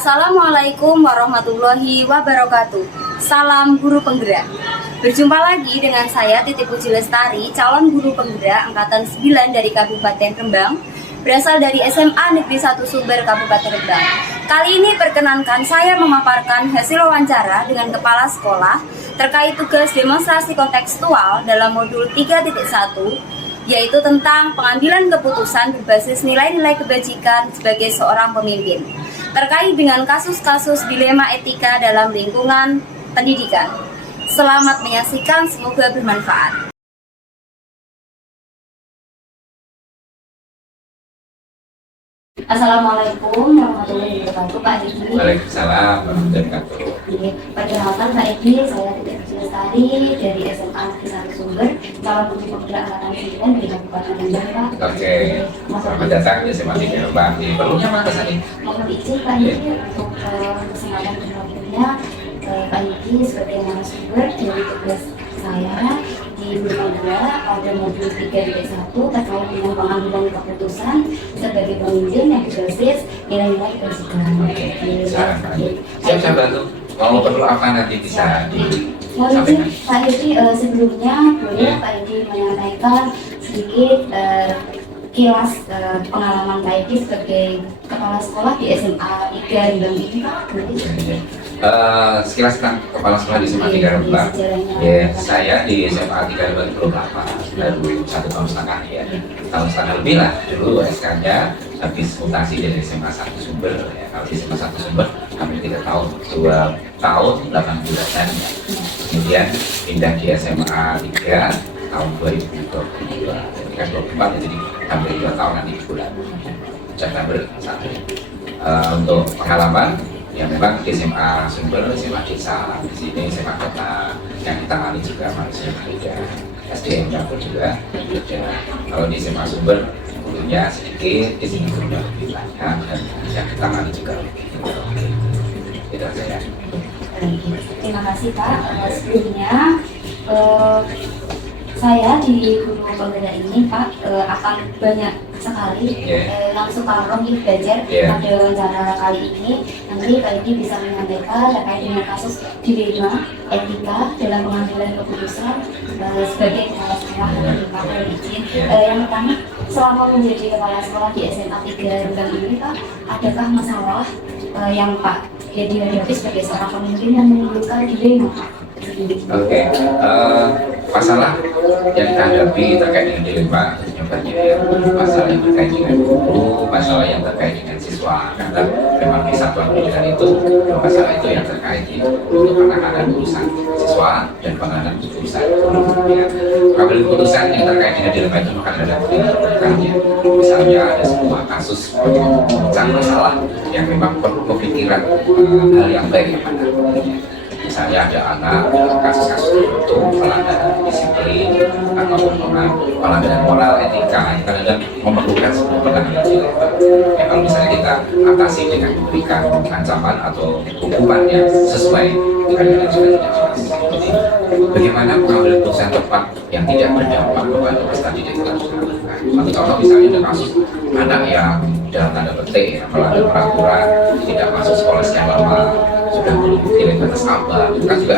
Assalamualaikum warahmatullahi wabarakatuh. Salam guru penggerak. Berjumpa lagi dengan saya Titi Puji Lestari, calon guru penggerak angkatan 9 dari Kabupaten Rembang, berasal dari SMA Negeri 1 Sumber Kabupaten Rembang. Kali ini perkenankan saya memaparkan hasil wawancara dengan kepala sekolah terkait tugas demonstrasi kontekstual dalam modul 3.1, yaitu tentang pengambilan keputusan berbasis nilai-nilai kebajikan sebagai seorang pemimpin, terkait dengan kasus-kasus dilema etika dalam lingkungan pendidikan. Selamat menyaksikan, semoga bermanfaat. Assalamualaikum warahmatullahi wabarakatuh, Pak Edi. Waalaikumsalam warahmatullahi wabarakatuh. Perkenalkan Pak Edi, saya Titi Puji Lestari dari SMA Negeri 1 Sumber, calon guru penggerak angkatan 9 dari Kabupaten Rembang, Pak. Oke, selamat datang di SMA Negeri Rembang. Perlunya apa tadi? Mohon izin Pak Edi untuk kesempatan berikutnya, Pak Edi sebagai narasumber dari tugas saya di guru penggerak pada modul 3.1 terkait dengan pengambilan keputusan sebagai pemimpin yang berbasis nilai-nilai kebajikan. Oke, silakan Pak Edi. Siap bantu. Mau perlu apa nanti bisa Mohon izin disampaikan? Pak Edi, sebelumnya boleh Pak Edi menyampaikan sedikit kilas pengalaman Pak Edi sebagai kepala sekolah di SMA 3 Rembang ini, Pak? Sekilas tentang kepala sekolah di SMA 3 Rembang. Ya, saya di SMA 3 Rembang belum lama, baru 1 tahun setengah ya. Tahun setengah lebih lah. Dulu SK-nya habis mutasi dari SMA 1 Sumber ya. Kalau di SMA 1 Sumber hampir 3 tahun, 2 tahun 8 bulanan ya. Kemudian pindah di SMA 3 tahun 2022. Jadi kan 24 jadi hampir 2 tahun nanti bulan September sampai. Untuk pengalaman ya memang di SMA Sumber, SMA Desa, di sini SMA Kota yang ditangani juga masih beda, SDM-nya pun juga beda. Kalau di SMA Sumber gurunya sedikit, di sini gurunya lebih banyak dan yang ditangani juga lebih itu aja ya. Terima kasih Pak. Sebelumnya saya di guru penggerak ini Pak akan banyak sekali langsung kalau belajar pada wawancara kali ini. Nanti Pak Edi bisa menyampaikan terkait dengan kasus dilema etika dalam pengambilan keputusan sebagai kepala sekolah dari Pak Edi. Yang pertama, selama menjadi kepala sekolah di SMA 3 Rembang ini Pak, adakah masalah yang Pak Edi hadapi sebagai seorang pemimpin yang menimbulkan dilema? Oke, masalah yang kita hadapi terkait dengan dilema tentunya banyak ya. Masalah yang terkait dengan guru, masalah yang terkait dengan siswa. Karena memang di satuan pendidikan itu masalah itu yang terkait untuk penanganan urusan siswa dan penanganan urusan guru. Ya. Pengambilan keputusan yang terkait dengan dilema itu akan ada pendidikannya. Misalnya ada sebuah kasus pemecah masalah yang memang perlu pemikiran hal yang baik yang mana. Misalnya ada anak dalam kasus-kasus tertentu pelanggaran disiplin ataupun pelanggaran moral etika, itu kadang memerlukan sebuah penanganan dilema. Ya, kalau misalnya kita atasi dengan memberikan ancaman atau hukuman yang sesuai, kadang-kadang juga tidak jelas. Jadi bagaimana mengambil keputusan tepat yang tidak berdampak kepada peserta didik kita harus lakukan. Satu contoh misalnya ada kasus anak yang dalam tanda petik melanggar peraturan, tidak masuk sekolah sekian lama, sudah mengikuti batas apa, itu kan juga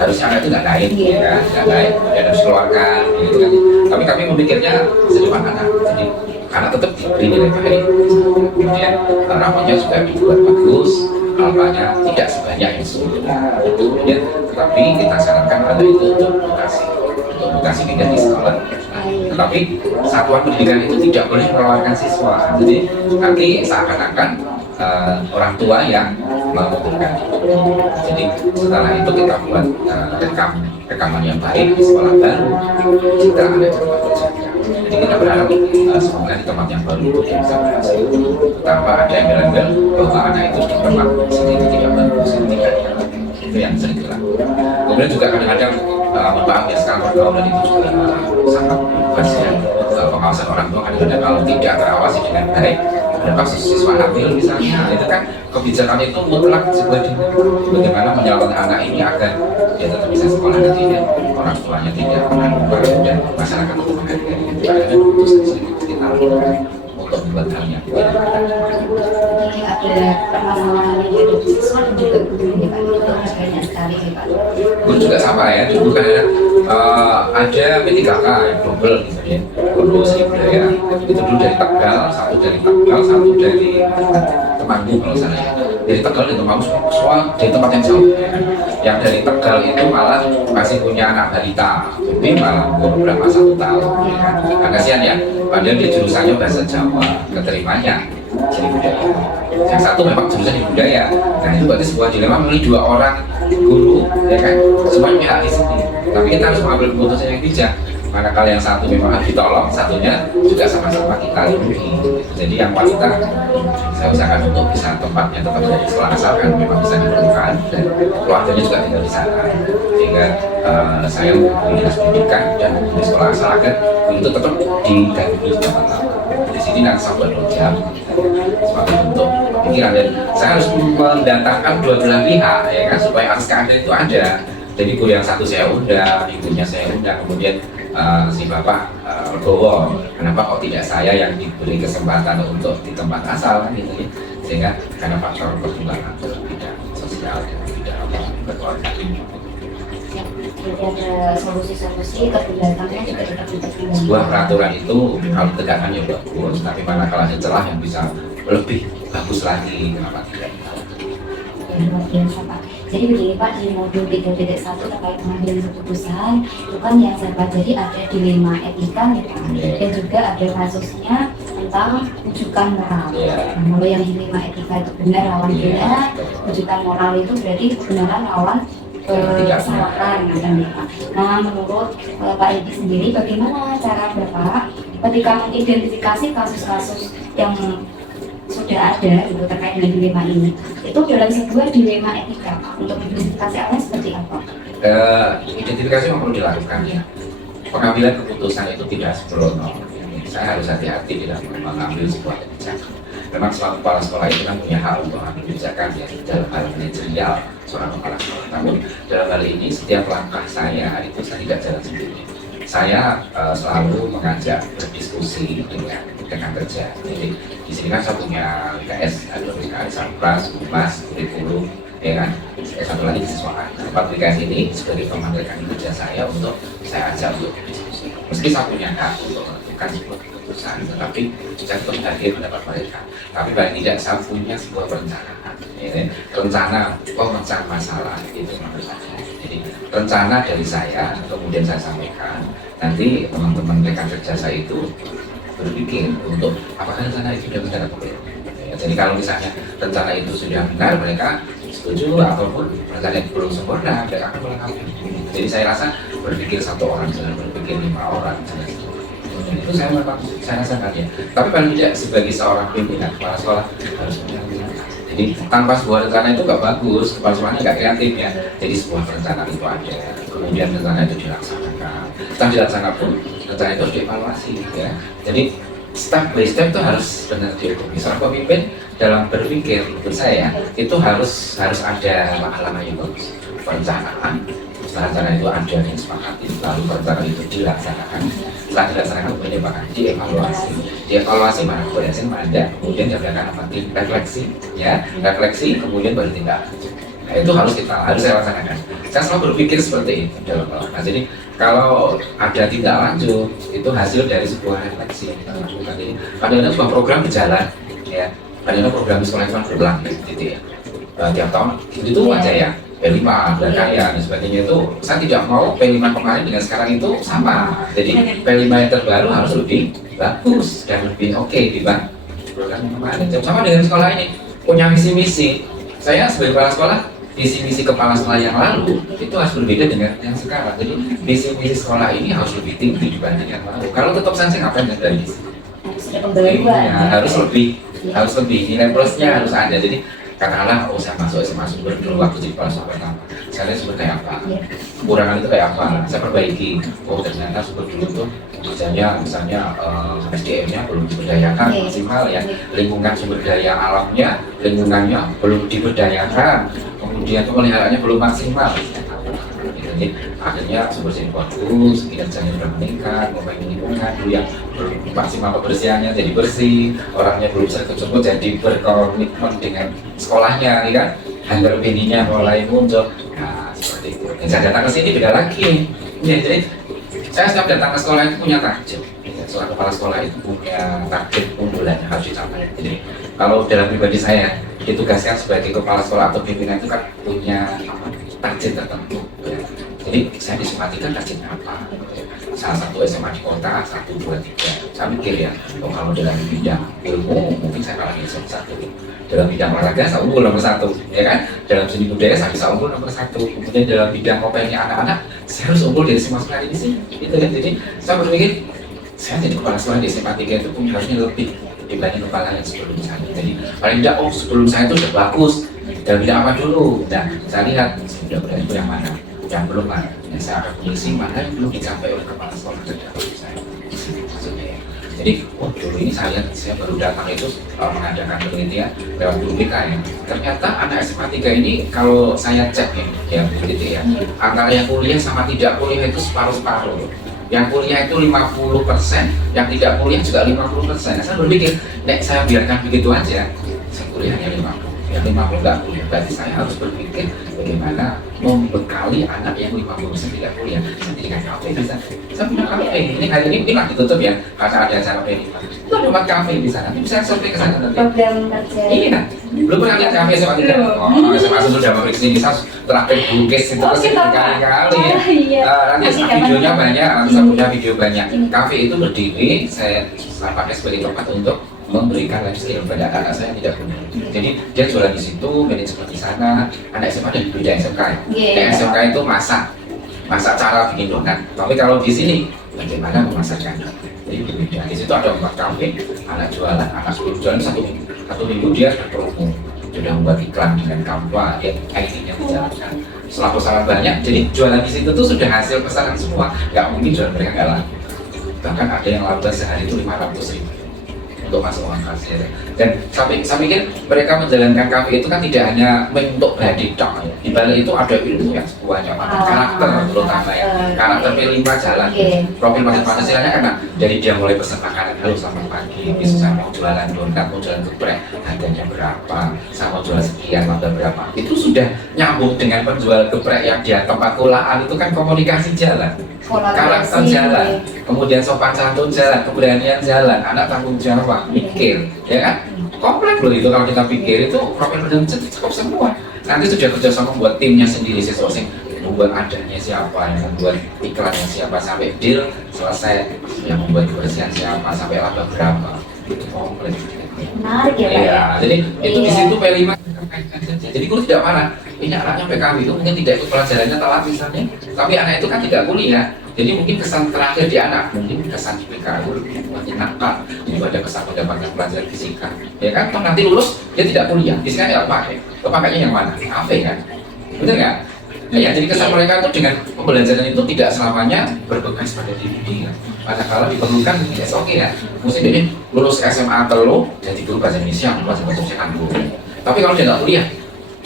harusnya anak itu nggak naik, ya kan, nggak naik, dan harus keluarkan, gitu kan. Tapi kami memikirnya sederhana, jadi anak tetap diberi nilai baik, kemudian rapotnya juga dibuat bagus, alfanya tidak sebanyak yang sebelumnya, kemudian tetapi kita sarankan anak itu untuk mutasi pindah di sekolah. Tetapi satuan pendidikan itu tidak boleh mengeluarkan siswa, jadi nanti seakan-akan orang tua yang mengumpulkan. Jadi setelah itu kita buat rekaman yang baik di sekolah baru, kita ada tempat berjaga. Jadi kita berharap semoga di tempat yang baru itu bisa berhasil. Tanpa ada yang embel bahwa anak itu diperlakukan sendiri tidak bagus, tidak. Itu yang sering dilakukan. Kemudian juga kadang-kadang maaf ya, sekarang pergaulan itu juga sangat bebas ya. Pengawasan orang tua kadang-kadang kalau tidak terawasi dengan baik, ada kasus siswa hamil misalnya, itu kan kebijakan itu mutlak sebuah bagaimana menyelamatkan anak ini agar dia tetap bisa sekolah nantinya, orang tuanya tidak menanggung dan masyarakat untuk menghargai itu. Ada keputusan kita lakukan untuk membuat hal yang tidak Jadi ada permasalahan yang ada di siswa dan juga guru ya Pak, itu banyak sekali ya Pak. guru juga sama ya, dulu kan ada P3K yang global gitu ya, guru seni budaya itu dulu dari Tegal, satu dari Tegal, satu dari Temanggung kalau salah ya. Dari Tegal itu mau soal dari tempat yang jauh ya. Yang dari Tegal itu malah masih punya anak balita, tapi malah umur berapa 1 tahun ya kan. Nah, kasihan ya, padahal dia jurusannya bahasa Jawa, keterimanya seni budaya. Yang satu memang jurusan seni budaya. Nah itu berarti sebuah dilema, memilih 2 orang guru ya kan, semuanya pihak di sini. Tapi kita harus mengambil keputusan yang bijak. Manakala yang satu memang harus ditolong, satunya juga sama-sama kita lindungi. Jadi yang wanita saya usahakan untuk bisa tempatnya tetap dari sekolah asal kan memang bisa ditentukan, dan keluarganya juga tinggal di sana. Sehingga saya menghubungi dinas pendidikan dan di sekolah asal agar itu tetap didampingi di sini nanti sampai 2 jam sebagai bentuk pikiran, dan saya harus mendatangkan dua belah pihak ya kan, supaya akses keadilan itu ada. Jadi guru yang satu saya undang, ibunya saya undang, kemudian si bapak legowo, kenapa kok tidak saya yang diberi kesempatan untuk di tempat asal kan gitu ya, sehingga karena faktor pertimbangan bidang sosial dan bidang keluarga. Jadi ada solusi-solusi kebijakannya juga tetap ditegakkan. Sebuah peraturan itu kalau ditegakkan ya bagus, tapi manakala ada celah yang bisa lebih bagus lagi, kenapa tidak? Ya, luar biasa Pak. Jadi begini Pak, di modul 3.1 terkait pengambilan keputusan itu kan yang saya pelajari ada dilema etika ya Pak, dan juga ada kasusnya tentang rujukan moral. Nah, kalau yang dilema etika itu benar lawan benar, rujukan moral itu berarti kebenaran lawan kesalahan kan Pak. Nah menurut Pak Edi sendiri, bagaimana cara Bapak ketika mengidentifikasi kasus-kasus yang sudah ada gitu terkait dengan dilema ini, itu dalam sebuah dilema etika untuk identifikasi awalnya seperti apa? Identifikasi memang perlu dilakukan ya. Pengambilan keputusan itu tidak sembrono. Saya harus hati-hati dalam mengambil sebuah kebijakan. Memang selalu kepala sekolah itu kan punya hak untuk mengambil kebijakan ya dalam hal manajerial seorang kepala sekolah. Namun dalam hal ini setiap langkah saya itu saya tidak jalan sendiri. Saya selalu mengajak berdiskusi dengan rekan kerja. Jadi di sini kan saya punya BKS, ada BKS Sarpras, Humas, Kurikulum, ya kan. Satu lagi siswa. 4 BKS ini sebagai teman rekan kerja saya untuk saya ajak untuk berdiskusi. Meski saya punya hak untuk menentukan sebuah keputusan, tetapi saya tetap menghargai pendapat mereka. Tapi paling tidak saya punya sebuah perencanaan, ya kan? Rencana pemecah masalah itu menurut saya. Jadi rencana dari saya kemudian saya sampaikan, nanti teman-teman rekan kerja saya itu berpikir untuk apakah rencana itu sudah benar atau belum. Ya, jadi kalau misalnya rencana itu sudah benar, mereka setuju, ataupun rencana itu belum sempurna, mereka akan melengkapi. Jadi saya rasa berpikir 1 orang jangan berpikir 5 orang, dan itu saya rasakan ya. Tapi paling tidak sebagai seorang pimpinan kepala sekolah harus punya rencana. Jadi tanpa sebuah rencana itu nggak bagus, kepala sekolahnya nggak kreatif ya. Jadi sebuah rencana itu ada, kemudian rencana itu dilaksanakan. Setelah dilaksanakan pun rencana itu harus dievaluasi ya. Jadi step by step itu harus benar diukur. Seorang pemimpin dalam berpikir menurut saya itu harus ada langkah-langkah yang bagus. Perencanaan, setelah rencana itu ada yang sepakati, lalu perencanaan itu dilaksanakan. Setelah dilaksanakan kemudian bahkan dievaluasi mana berhasil mana, kemudian diadakan apa, refleksi ya, refleksi kemudian baru tindak. Nah, itu harus saya laksanakan. Saya selalu berpikir seperti itu dalam hal. Nah, jadi kalau ada tindak lanjut itu hasil dari sebuah refleksi yang kita lakukan. Jadi kadang-kadang sebuah program berjalan ya, kadang-kadang program sekolah itu kan berulang gitu ya, tiap tahun itu aja ya. P5, berkarya dan sebagainya itu saya tidak mau P5 kemarin dengan sekarang itu sama. Jadi P5 yang terbaru harus lebih bagus dan lebih oke dibanding program yang kemarin. Sama dengan sekolah ini punya visi-misi. Saya sebagai kepala sekolah, visi-misi kepala sekolah yang lalu itu harus berbeda dengan yang sekarang. Jadi visi-misi sekolah ini harus lebih tinggi dibanding yang lalu. Kalau tetap saya ngapain dari sini? Harus lebih nilai plusnya harus ada. Jadi katakanlah, saya masuk SMA Sumber dulu waktu jadi kepala sekolah pertama, saya lihat Sumber kayak apa, kekurangan itu kayak apa, saya perbaiki. Oh ternyata Sumber dulu tuh misalnya SDM-nya belum diberdayakan maksimal ya, lingkungan sumber daya alamnya, lingkungannya belum diberdayakan, kemudian pemeliharaannya belum maksimal. Jadi akhirnya sumber sini bagus, kinerjanya sudah meningkat, memperbaiki lingkungan dulu yang belum maksimal kebersihannya jadi bersih, orangnya belum cukup jadi berkomitmen dengan sekolahnya, ya kan? Hanger bininya mulai muncul. Nah, seperti itu. Dan saya datang ke sini beda lagi. Ya, jadi saya setiap datang ke sekolah itu punya target. Seorang kepala sekolah itu punya target unggulannya harus dicapai. Jadi kalau dalam pribadi saya ditugaskan sebagai kepala sekolah atau pimpinan itu kan punya target tertentu. Ya. Jadi saya disempatikan targetnya apa? Salah satu SMA di kota, 1, 2, 3. Saya mikir ya, kalau dalam bidang ilmu mungkin saya kalah nomor 1. Dalam bidang olahraga saya unggul nomor 1, ya kan? Dalam seni budaya saya bisa unggul nomor 1. Kemudian dalam bidang kopelnya anak-anak saya harus unggul dari semua sekolah ini sih. Gitu kan? Jadi saya berpikir saya jadi kepala sekolah di SMA 3 itu pun harusnya lebih dibanding kepala yang sebelum saya. Jadi paling tidak, oh sebelum saya itu sudah bagus. Dalam bidang apa dulu? Nah, saya lihat sudah berada itu yang mana, yang belum mana. Yang saya akan mengisi mana yang belum dicapai oleh kepala sekolah terdahulu saya. Maksudnya ya. Jadi, dulu ini saya baru datang itu mengadakan penelitian lewat guru BK ya. Ternyata anak SMA 3 ini kalau saya cek ya begitu ya, antara yang kuliah sama tidak kuliah itu separuh-separuh. Yang kuliah itu 50%, yang tidak kuliah juga 50%. Nah, saya berpikir, nek saya biarkan begitu aja, saya kuliahnya 50. Yang 50 nggak kuliah, berarti saya harus berpikir bagaimana membekali anak yang 50% tidak kuliah. Saya jadikan kafe bisa. Saya punya kafe, ini hari ini lah ditutup ya, karena ada acara ini. Itu ada 4 kafe di sana, nanti bisa survei ke sana nanti. Program kerja. Iya, belum pernah lihat kafe SMA 3. Oh, SMA sudah pabrik sini, bisa terakhir bukis itu berkali-kali ya. Nanti videonya banyak, nanti saya punya video banyak. Kafe itu berdiri, saya pakai sebagai tempat untuk memberikan life skill pada anak saya yang tidak punya. Jadi dia jualan di situ, manajemen di sana. Anak SMA dan beda SMK. Anak SMK itu masak cara bikin donat. Tapi kalau di sini bagaimana memasakkan? Jadi berbeda. Di situ ada 4 kafe, anak jualan, anak jualan 1 minggu. 1 minggu dia berpromo, sudah membuat iklan dengan Canva, ya IT-nya dijalankan. Setelah pesanan banyak, jadi jualan di situ tuh sudah hasil pesanan semua. Nggak mungkin jualan mereka nggak laku. Bahkan ada yang laba sehari itu 500.000 untuk masuk uang kasir. Dan saya pikir mereka menjalankan kafe itu kan tidak hanya untuk branding tok ya. Di balik itu ada ilmu yang banyak banget, karakter terutama ya. Karakter P5 jalan. Profil Pancasila-nya kan dari dia mulai pesan makanan, halo selamat pagi, bisa saya mau jualan donat, mau jualan geprek, harganya berapa, saya mau jual sekian, laba berapa. Itu sudah nyambung dengan penjual geprek yang di tempat kulaan itu kan komunikasi jalan. Karakter jalan, kemudian sopan santun jalan, keberanian jalan, anak tanggung jawab, mikir, ya kan? Komplek loh itu kalau kita pikir itu profil penjualan cukup semua. Nanti sudah kerjasama membuat timnya sendiri sesuatu, membuat adanya siapa, yang membuat iklannya siapa, sampai deal selesai, yang membuat kebersihan siapa, sampai laba berapa, itu komplek. Menarik ya Pak ya? Jadi itu di situ P5. Jadi guru tidak marah. Ini anaknya PKW itu mungkin tidak ikut pelajarannya telat misalnya, tapi anak itu kan tidak kuliah. Jadi mungkin kesan terakhir di anak, mungkin kesan di PKW makin nakal. Jadi ada kesan mendapatkan pelajaran fisika. Ya kan, toh nanti lulus dia tidak kuliah, fisika nggak pakai. Kepakainya yang mana? AP kan? Betul nggak? Nah, ya, jadi kesan mereka itu dengan pembelajaran itu tidak selamanya berbekas pada diri dia. Padahal diperlukan, ya oke ya. Mesti dia lulus SMA terlalu jadi guru bahasa Indonesia, bahasa Indonesia kan guru. Tapi kalau dia nggak kuliah,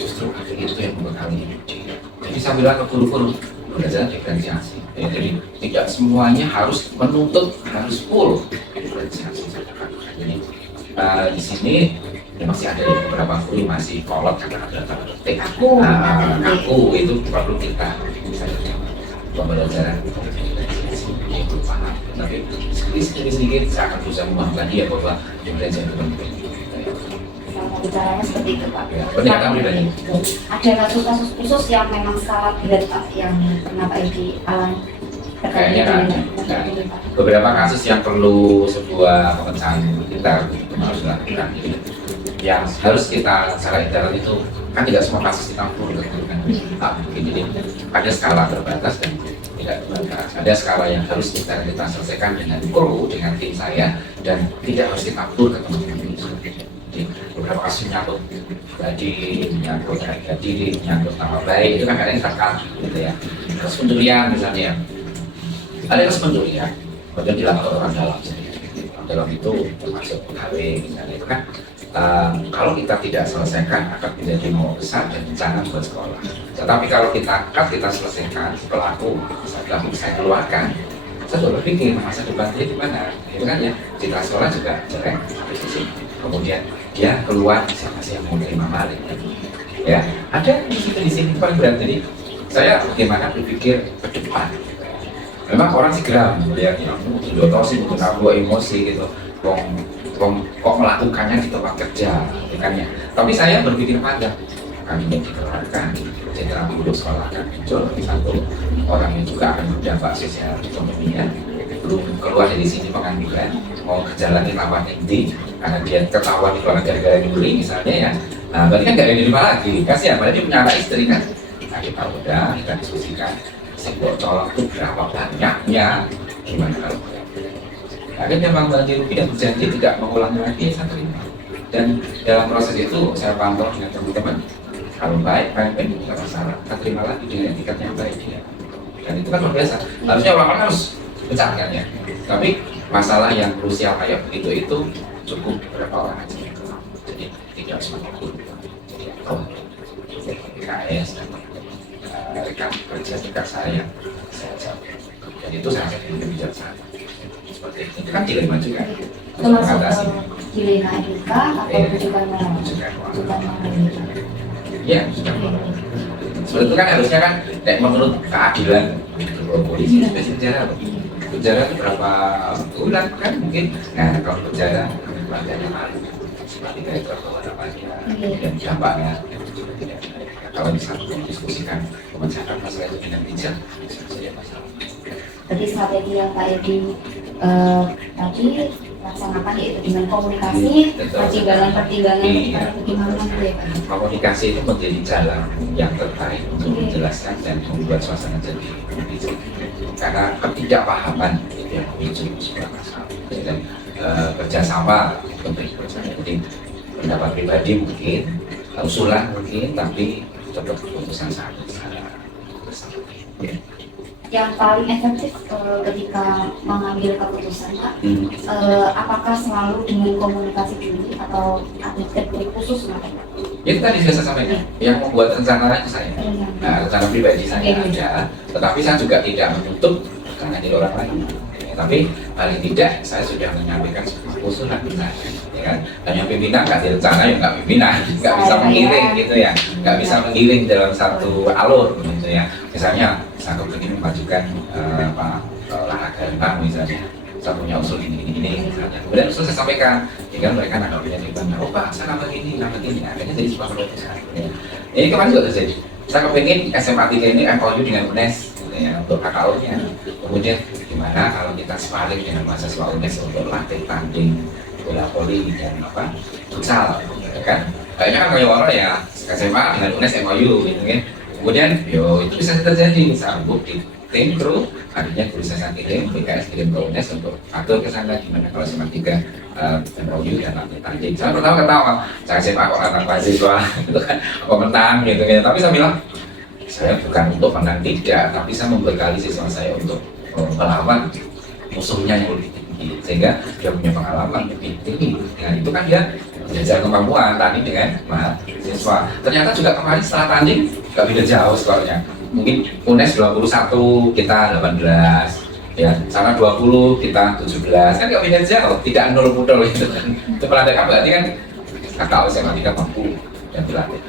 justru akhirnya itu yang membekali hidup dia. Jadi saya bilang ke guru-guru, belajar diferensiasi. Ya, jadi tidak semuanya harus menuntut, harus full diferensiasi. Jadi di sini ya masih ada beberapa guru masih kolot kata-kata detik. Aku itu perlu kita pembelajaran itu paham. Tapi sedikit saya akan berusaha memahami dia bahwa diferensiasi itu penting. Bicaranya seperti itu Pak. Ya, pendekatan pribadi. Ada kasus-kasus khusus yang memang skala berat Pak yang pernah Pak Edi alami? Kayaknya ada. Beberapa kasus yang perlu sebuah pemecahan kita harus dilakukan. Yang harus kita secara internal itu kan tidak semua kasus kita perlu kan. Jadi ada skala terbatas dan tidak terbatas. Ada skala yang harus kita selesaikan dengan kru, dengan tim saya, dan tidak harus kita atur ke teman-teman. Jadi beberapa kasus nyangkut jadi nyangkut harga diri, nyangkut nama baik, itu kan kadang terkait gitu ya. Terus pencurian misalnya, ada kasus pencurian, kemudian dilakukan orang dalam sendiri. Dalam itu termasuk pegawai misalnya itu kan kalau kita tidak selesaikan akan menjadi mau besar dan bencana buat sekolah. Tetapi kalau kita selesaikan pelaku, saya keluarkan, saya berpikir masa depan dia gimana, ya kan ya, citra sekolah juga jelek sampai di sini. Kemudian dia keluar, siapa sih yang mau terima balik? Ya, ada di sini paling berat. Jadi saya bagaimana berpikir ke depan. Memang orang sih geram, ya, jotosin untuk nabuh emosi gitu. Kok melakukannya di tempat kerja, ya kan ya. Tapi saya berpikir panjang. Kami ingin dikeluarkan, citra guru sekolah akan muncul. Satu orang yang juga akan berdampak sosial ekonominya. Belum keluar dari sini pengangguran, mau kerja lagi lawan inti, karena dia ketahuan di gara-gara nyuri misalnya ya. Nah, berarti kan nggak ada yang diterima lagi, kasihan. Padahal dia punya anak istri kan. Nah, kita udah kita diskusikan, sebuah colok itu berapa banyaknya, gimana kalau akhirnya Bang Banji Ruki yang berjanji tidak mengulangi lagi satu ini. Dan dalam proses itu saya pantau dengan teman-teman, kalau baik, nggak masalah, kita terima lagi dengan etikat yang baik ya. Dan itu kan luar biasa. Harusnya orang-orang harus pecahkan ya. Tapi masalah yang krusial kayak begitu itu cukup beberapa orang aja. Jadi tidak semua guru. Jadi PKS dan rekan kerja dekat saya jawab. Dan itu saya rasa lebih bijaksana. Seperti itu kan dilema juga. Termasuk dilema etika atau rujukan moral? Iya, sebetulnya kan harusnya kan menurut keadilan polisi spesies penjara itu berapa bulan kan mungkin. Nah kalau penjara pelajanya malu seperti itu dan dampaknya kalau misalnya diskusikan pemecatan masalah itu dengan bijak saja masalah. Jadi strategi yang Pak Edi tadi laksanakan yaitu dengan komunikasi, pertimbangan bagaimana ya Pak? Komunikasi itu menjadi jalan yang terbaik untuk menjelaskan dan membuat suasana jadi bijak. Karena ketidakpahaman itu yang memicu sebuah masalah. Dan kerjasama penting percaya. Jadi pendapat pribadi mungkin, usulan mungkin, tapi tetap keputusan satu secara bersama. Yang paling efektif ketika mengambil keputusan Pak, apakah selalu dengan komunikasi dulu atau ada teknik khusus Pak? Itu tadi sudah saya sampaikan, yang membuat rencana itu saya. Nah, rencana pribadi saya ada, tetapi saya juga tidak menutup karena di orang lain. Tapi paling tidak saya sudah menyampaikan sebuah usulan misalnya, ya kan? Dan yang pimpinan nggak direncana ya nggak pimpinan, nggak bisa mengiring gitu ya, nggak bisa mengiring dalam satu alur gitu ya. Misalnya saya ingin memajukan olahraga renang misalnya, saya punya usul ini misalnya. Kemudian usul saya sampaikan, tinggal mereka nanggapnya di mana? Oh Pak, saya nambah ini, akhirnya jadi sebuah keputusan. Ya. Ini kemarin juga terjadi. Saya kepingin SMA 3 ini MOU dengan UNES ya, untuk KKO-nya. Kemudian gimana kalau kita sepaling dengan mahasiswa UNES untuk latih tanding bola voli dan futsal, ya kan? Kayaknya kan kayak orang ya SMA dengan UNES MOU gitu kan. Kemudian itu bisa terjadi, sambung di tim kru, akhirnya guru saya kirim, BKS kirim ke UNES untuk atur ke sana gimana kalau SMA 3 MOU dan latih tanding. Saya pertama ketawa, saya SMA kok anak mahasiswa itu kan menang gitu kan. Tapi saya bilang saya bukan untuk menang tidak, tapi saya membekali siswa saya untuk melawan musuhnya yang lebih tinggi, sehingga dia punya pengalaman lebih tinggi. Dengan itu kan dia belajar kemampuan tanding dengan mahasiswa. Ternyata juga kemarin setelah tanding gak beda jauh skornya. Mungkin UNES 21, kita 18, ya sana 20, kita 17, kan gak beda jauh, tidak nol pudol itu kan. Itu pelandakan berarti kan kakak SMA 3 mampu dan berlatih.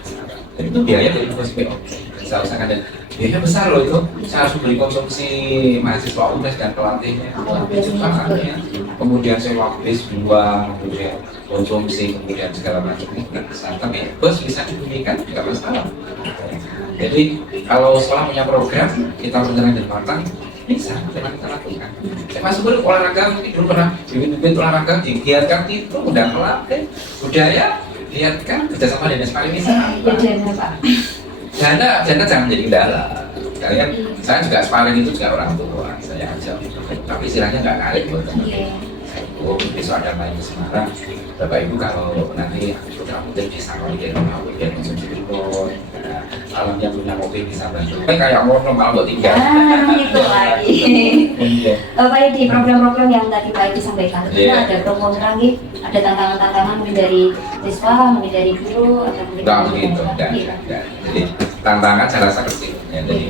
Dan itu biaya dari PO. Saya usahakan dan biaya besar loh itu. Saya harus beli konsumsi mahasiswa UNES dan pelatihnya. Ya. Kemudian sewa bis 2, kemudian konsumsi, kemudian segala macam itu nggak besar. Tapi bos bisa dibelikan, nggak masalah. Jadi kalau sekolah punya program, kita beneran dan matang, bisa kita lakukan. Saya masuk dulu olahraga, mungkin dulu pernah bimbing olahraga, digiatkan itu udah pelatih, budaya, lihatkan kerjasama dengan pariwisata. Dana jangan menjadi kendala. Kalian, saya juga sparring itu juga orang tua, saya ajak. Tapi istilahnya nggak narik buat teman. Besok ada main ke Semarang. Bapak Ibu kalau nanti putra putri bisa ngomongin mau dia konsumsi ribut. Kalau yang punya mobil bisa bantu. Kayak ngomong malah buat tinggal. Itu lagi. Pak Edi, program-program yang tadi Pak Edi sampaikan, itu ada program lagi, ada tantangan-tantangan mungkin dari siswa, mungkin dari guru, atau mungkin dari begitu. Jadi tantangan saya rasa kecil. Ya, jadi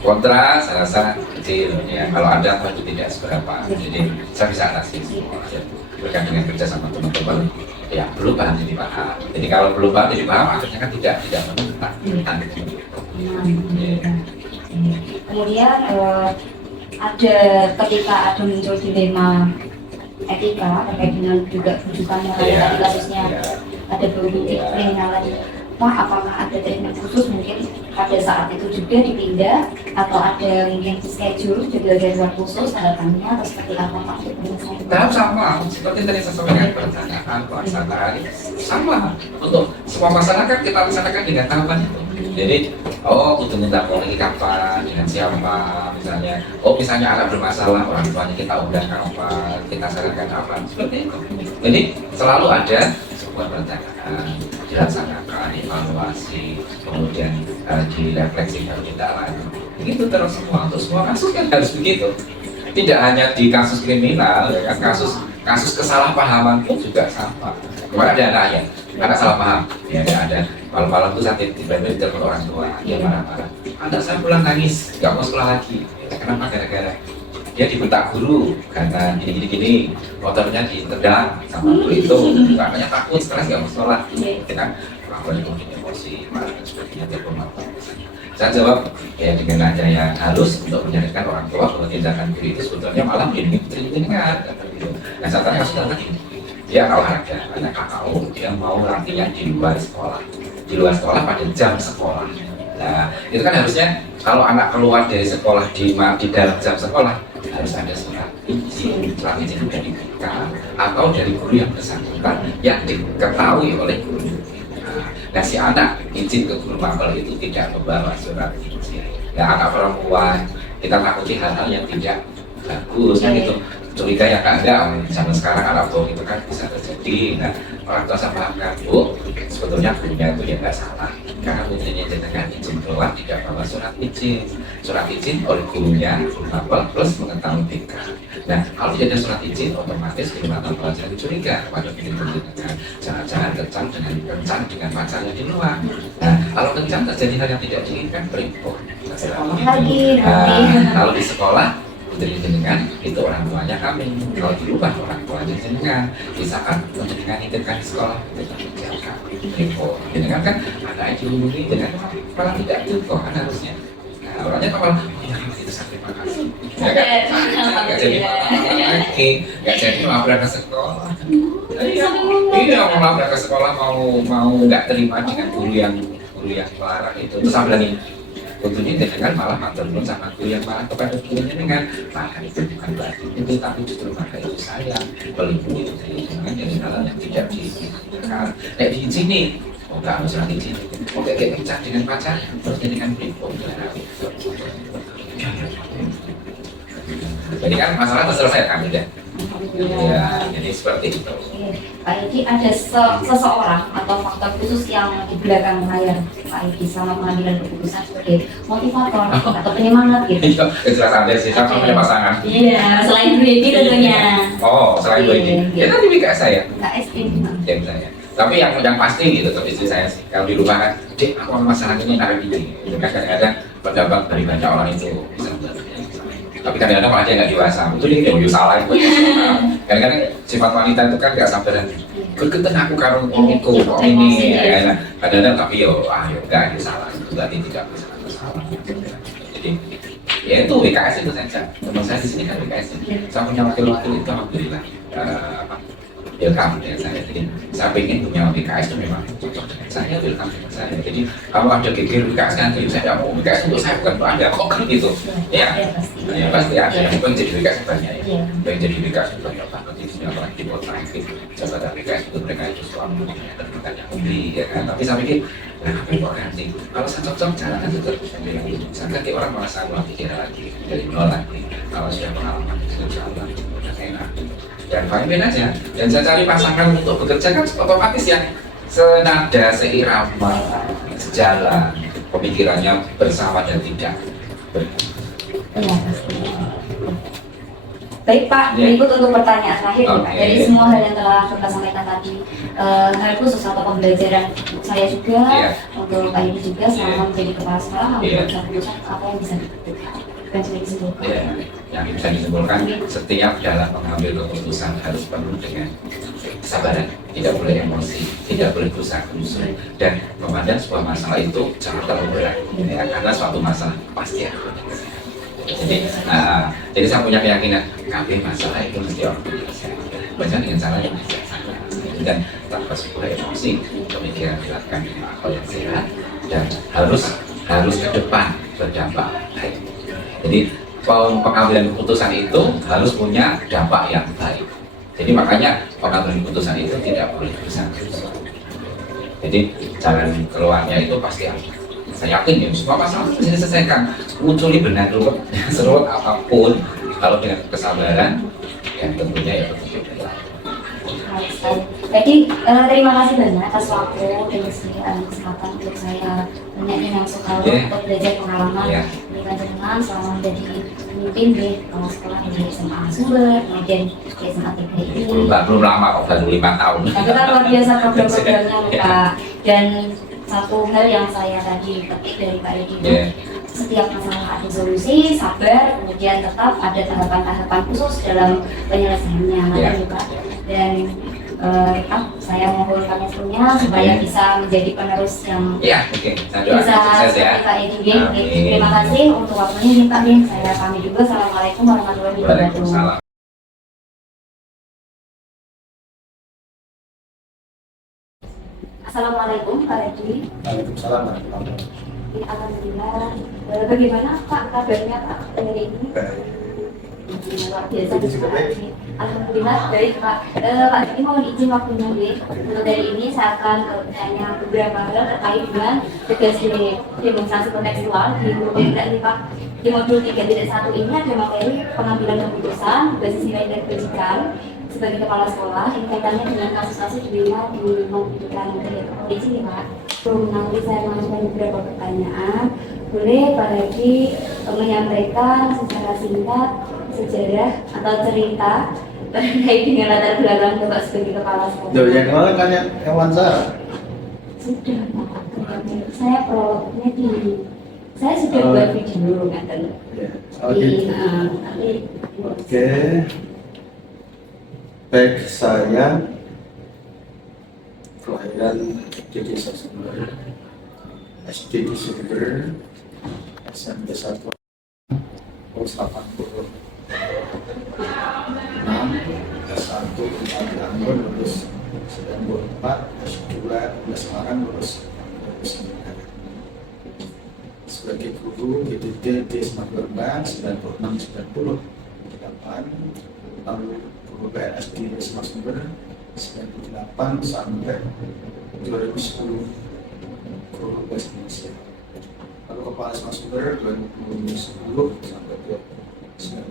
kontra saya rasa kecil. kecil ya. Kalau ada tapi tidak seberapa. Jadi saya bisa atasi semua. Ya. Berkait dengan kerja sama teman-teman, ya belum paham jadi paham. Jadi kalau belum paham jadi paham, akhirnya kan tidak menentang. Kemudian ada ketika ada muncul dilema etika terkait dengan juga rujukan yang lain tadi kasusnya ada politik kriminal tadi. Wah, apakah ada treatment khusus mungkin pada saat itu juga dipindah atau ada mungkin schedule juga jadwal khusus tanda-tandanya atau seperti apa Pak? Tahap sama, seperti tadi saya sampaikan perencanaan, pelaksanaan sama untuk semua masyarakat kita laksanakan dengan tahapan itu. Jadi, untuk minta polisi kapan, dengan siapa, misalnya, misalnya anak bermasalah, orang tuanya kita undang kapan, kita sarankan kapan, seperti itu. Jadi selalu ada sebuah perencanaan, dilaksanakan, evaluasi, kemudian direfleksi baru kita lanjut. Begitu terus semua untuk semua kasus kan harus begitu. Tidak hanya di kasus kriminal, ya kan, kasus kesalahpahaman pun juga sama. Kemarin ada anak salah paham, ya ada malam-malam itu sampai tiba-tiba ditelepon orang tua, dia marah-marah. Anak saya pulang nangis, nggak mau sekolah lagi. Kenapa? Gara-gara dia dibentak guru karena gini-gini, motornya ditendang sama guru itu, makanya takut, stres nggak mau sekolah. Ya kan, orang itu emosi, marah dan sebagainya, telepon orang tua. Saya jawab ya dengan nada yang halus untuk menyadarkan orang tua bahwa tindakan guru itu sebetulnya malah melindungi putri jenengan. Nah, saya tanya sudah lagi. Dia olahraga, anak kakao, dia mau latihan di luar sekolah pada jam sekolah. Nah, itu kan harusnya kalau anak keluar dari sekolah di dalam jam sekolah harus ada surat izin sudah diberikan atau dari guru yang bersangkutan yang diketahui oleh guru. Nah, si anak izin ke guru mapel itu tidak membawa surat izin. Nah, anak perempuan kita takuti hal-hal yang tidak bagus kan itu. Curiga yang ada, zaman sekarang anak bohong itu kan bisa terjadi. Nah, orang tua saya pahamkan, sebetulnya gurunya itu ya nggak salah. Karena putrinya jenengan izin keluar tidak bawa surat izin oleh gurunya, mapel plus mengetahui BK. Nah, kalau tidak ada surat izin, otomatis di mata pelajaran curiga kepada putri jenengan. Jangan-jangan kencan dengan pacarnya di luar. Nah, kalau kencan terjadi hal yang tidak diinginkan, berikut. Kalau di sekolah dari jenengan itu orang tuanya kami, kalau di rumah orang tuanya jenengan. Di saat jenengan nitipkan di sekolah itu info jenengan kan ada dihubungi dengan malah tidak info kan harusnya. Nah, orangnya kalau itu saya terima kasih ya kan, nggak jadi lagi, nggak jadi mau berangkat sekolah. Iya mau berangkat sekolah mau nggak terima dengan guru yang melarang itu. Terus sampai lagi tentunya dengan malah matur nuwun sama guru yang malah kepada gurunya dengan maka itu bukan berarti itu, tapi justru maka itu saya melindungi dengan dari hal yang tidak diinginkan. Kayak di sini, nggak harus lagi di sini. Kayak kencan dengan pacar, terus dengan berikut. Jadi kan masalah terselesaikan tidak? Ya, jadi seperti itu. Pak Edi, ada seseorang atau faktor khusus yang di belakang layar Pak Edi selama pengambilan keputusan sebagai motivator atau penyemangat gitu? Iya, jelas ada sih, sama punya pasangan. Iya, selain Bu Edi tentunya. Selain Bu Edi. Ya tadi BKS saya. BKS Ya misalnya. Tapi yang pasti gitu, untuk istri saya sih. Kalau di rumah kan, Dek, aku masalah ini narik ini. Kadang-kadang pendapat dari banyak orang itu bisa tapi kadang-kadang malah dia nggak dewasa, itu dia yang salah itu. Kadang-kadang sifat wanita itu kan nggak sabaran. Kegeten aku karo itu, kok ini, kadang-kadang tapi enggak dia salah, itu berarti tidak bisa salah. Jadi ya itu WKS itu saja. Teman saya di sini kan WKS. Saya punya wakil-wakil itu alhamdulillah. Welcome dengan saya, jadi saya ingin punya BKS itu memang cocok dengan saya, welcome dengan saya. Jadi kalau ada geger BKS nanti saya tidak mau BKS untuk saya, bukan untuk Anda, kok kan gitu? Ya pasti ada yang pengen jadi BKS banyak ya, pengen jadi BKS banyak banget itu apalagi di kota itu jabatan BKS itu mereka itu suami dan bukan yang membeli ya kan. Tapi saya pikir, apa yang ganti? Kalau saya cocok jalan aja terus. Saya ganti orang malah saya ulang pikir lagi dari nol lagi. Kalau sudah pengalaman insya Allah udah enak. Dan fine aja, dan saya cari pasangan untuk bekerja kan otomatis yang senada, seirama, sejalan, pemikirannya bersama dan tidak Baik Pak, berikut untuk pertanyaan terakhir Pak. Dari semua hal yang telah kita sampaikan tadi, hal khusus atau pembelajaran untuk saya juga, untuk Pak Edi juga selama menjadi kepala sekolah, keputusan apa yang bisa dibutuhkan? bukan sudah disimpulkan. Ya, yang bisa disimpulkan setiap dalam mengambil keputusan harus penuh dengan kesabaran, tidak boleh emosi, tidak boleh gerusa-gerusu, dan memandang sebuah masalah itu jangan terlalu berat, ya, karena suatu masalah pasti ada. Jadi saya punya keyakinan kabeh masalah itu mesti orang baca dengan cara yang bijaksana dan tanpa sebuah emosi, pemikiran dilakukan dengan akal yang sehat dan harus ke depan berdampak baik. Jadi pengambilan keputusan itu harus punya dampak yang baik. Jadi makanya pengambilan keputusan itu tidak boleh gerusa-gerusu. Jadi jalan keluarnya itu pasti ada. Saya yakin ya semua masalah bisa diselesaikan. Munculi benar dulu seruat apapun kalau dengan kesabaran yang tentunya ya betul. Jadi terima kasih banyak atas waktu dan kesempatan untuk saya menyanyi langsung kalau untuk belajar pengalaman di Kanjengan selama menjadi pemimpin di sekolah di SMA Sumber, kemudian di SMA 3 ini. Belum lama kok, baru 5 tahun. Tapi kan luar biasa program-programnya Pak. Dan satu hal yang saya tadi petik dari Pak Edi, setiap masalah ada solusi, sabar, kemudian tetap ada tahapan-tahapan khusus dalam penyelesaiannya, Pak. Dan saya mohon panjenengan supaya bisa menjadi penerus yang bisa seperti Pak Edi. Terima kasih untuk waktunya Pak Edi. Saya pamit juga. Assalamualaikum warahmatullahi wabarakatuh. Assalamualaikum Pak Edi. Waalaikumsalam warahmatullahi wabarakatuh. Alhamdulillah. Bagaimana Pak kabarnya Pak hari ini? Luar biasa. Alhamdulillah baik Pak. Pak Edi mohon izin waktunya nih. Untuk dari ini saya akan bertanya beberapa hal terkait dengan tugas demonstrasi kontekstual di guru pembelajaran ini Pak. Di modul 3.1 ini ada materi pengambilan keputusan basis nilai dan kebajikan sebagai kepala sekolah. Ini kaitannya dengan kasus-kasus di mana di pendidikan di sini Pak. Nanti saya mengajukan beberapa pertanyaan. Boleh Pak Edi menyampaikan secara singkat sejarah atau cerita terkait dengan latar belakang Bapak sebagai kepala sekolah? Yang kemarin kan yang wawancara. Sudah Pak. Saya prolognya saya sudah buat video kan. Oke. Baik, saya kelahiran di Desa Sumber, SD di Sumber, SMP 1 tahun 86, S1 di Ambon lulus 94, S2 di Semarang lulus 2009. Sebagai guru PDT di Semarang Lembang 96-98, lalu guru PNS di SMA Sumber 98 sampai 2010 guru bahasa Indonesia. Lalu kepala SMA Sumber 2010 sampai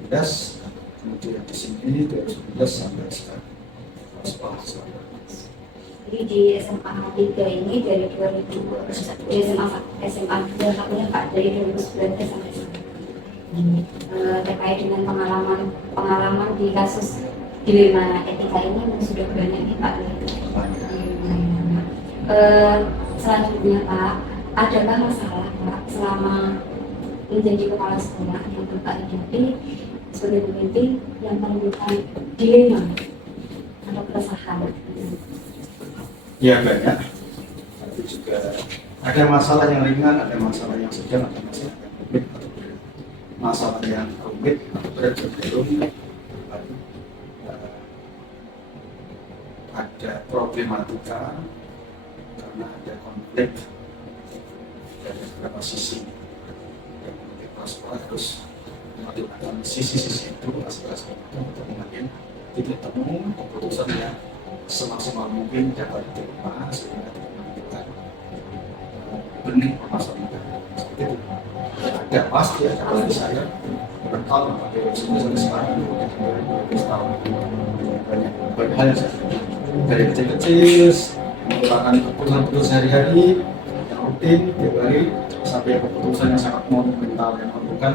2019, kemudian di sini 2019 sampai sekarang sekolah selama. Jadi di SMA 3 ini dari 2000 di SMA 2 satunya Pak dari 2019 sampai sekarang. Terkait dengan pengalaman di kasus dilema etika ini sudah banyak nih Pak. Selanjutnya Pak, adakah masalah Pak selama menjadi kepala sekolah yang Bapak hadapi sebagai pemimpin yang menimbulkan dilema atau keresahan? Ya banyak, tapi juga ada masalah yang ringan, ada masalah yang sedang, ada masalah yang rumit atau berat. Masalah yang rumit atau berat cenderung ada problematika karena ada konflik dari beberapa sisi. Dan kepala sekolah harus mempertimbangkan sisi-sisi itu, aspek-aspek itu untuk mengambil titik temu keputusan yang semaksimal mungkin dapat diterima sehingga tidak menimbulkan benih permasalahan seperti itu. Ada pasti ada bagi saya bertahun pakai sampai sekarang 20 tahun banyak hal yang saya dari kecil-kecil merupakan keputusan sehari-hari yang rutin tiap hari sampai keputusan yang sangat monumental yang menentukan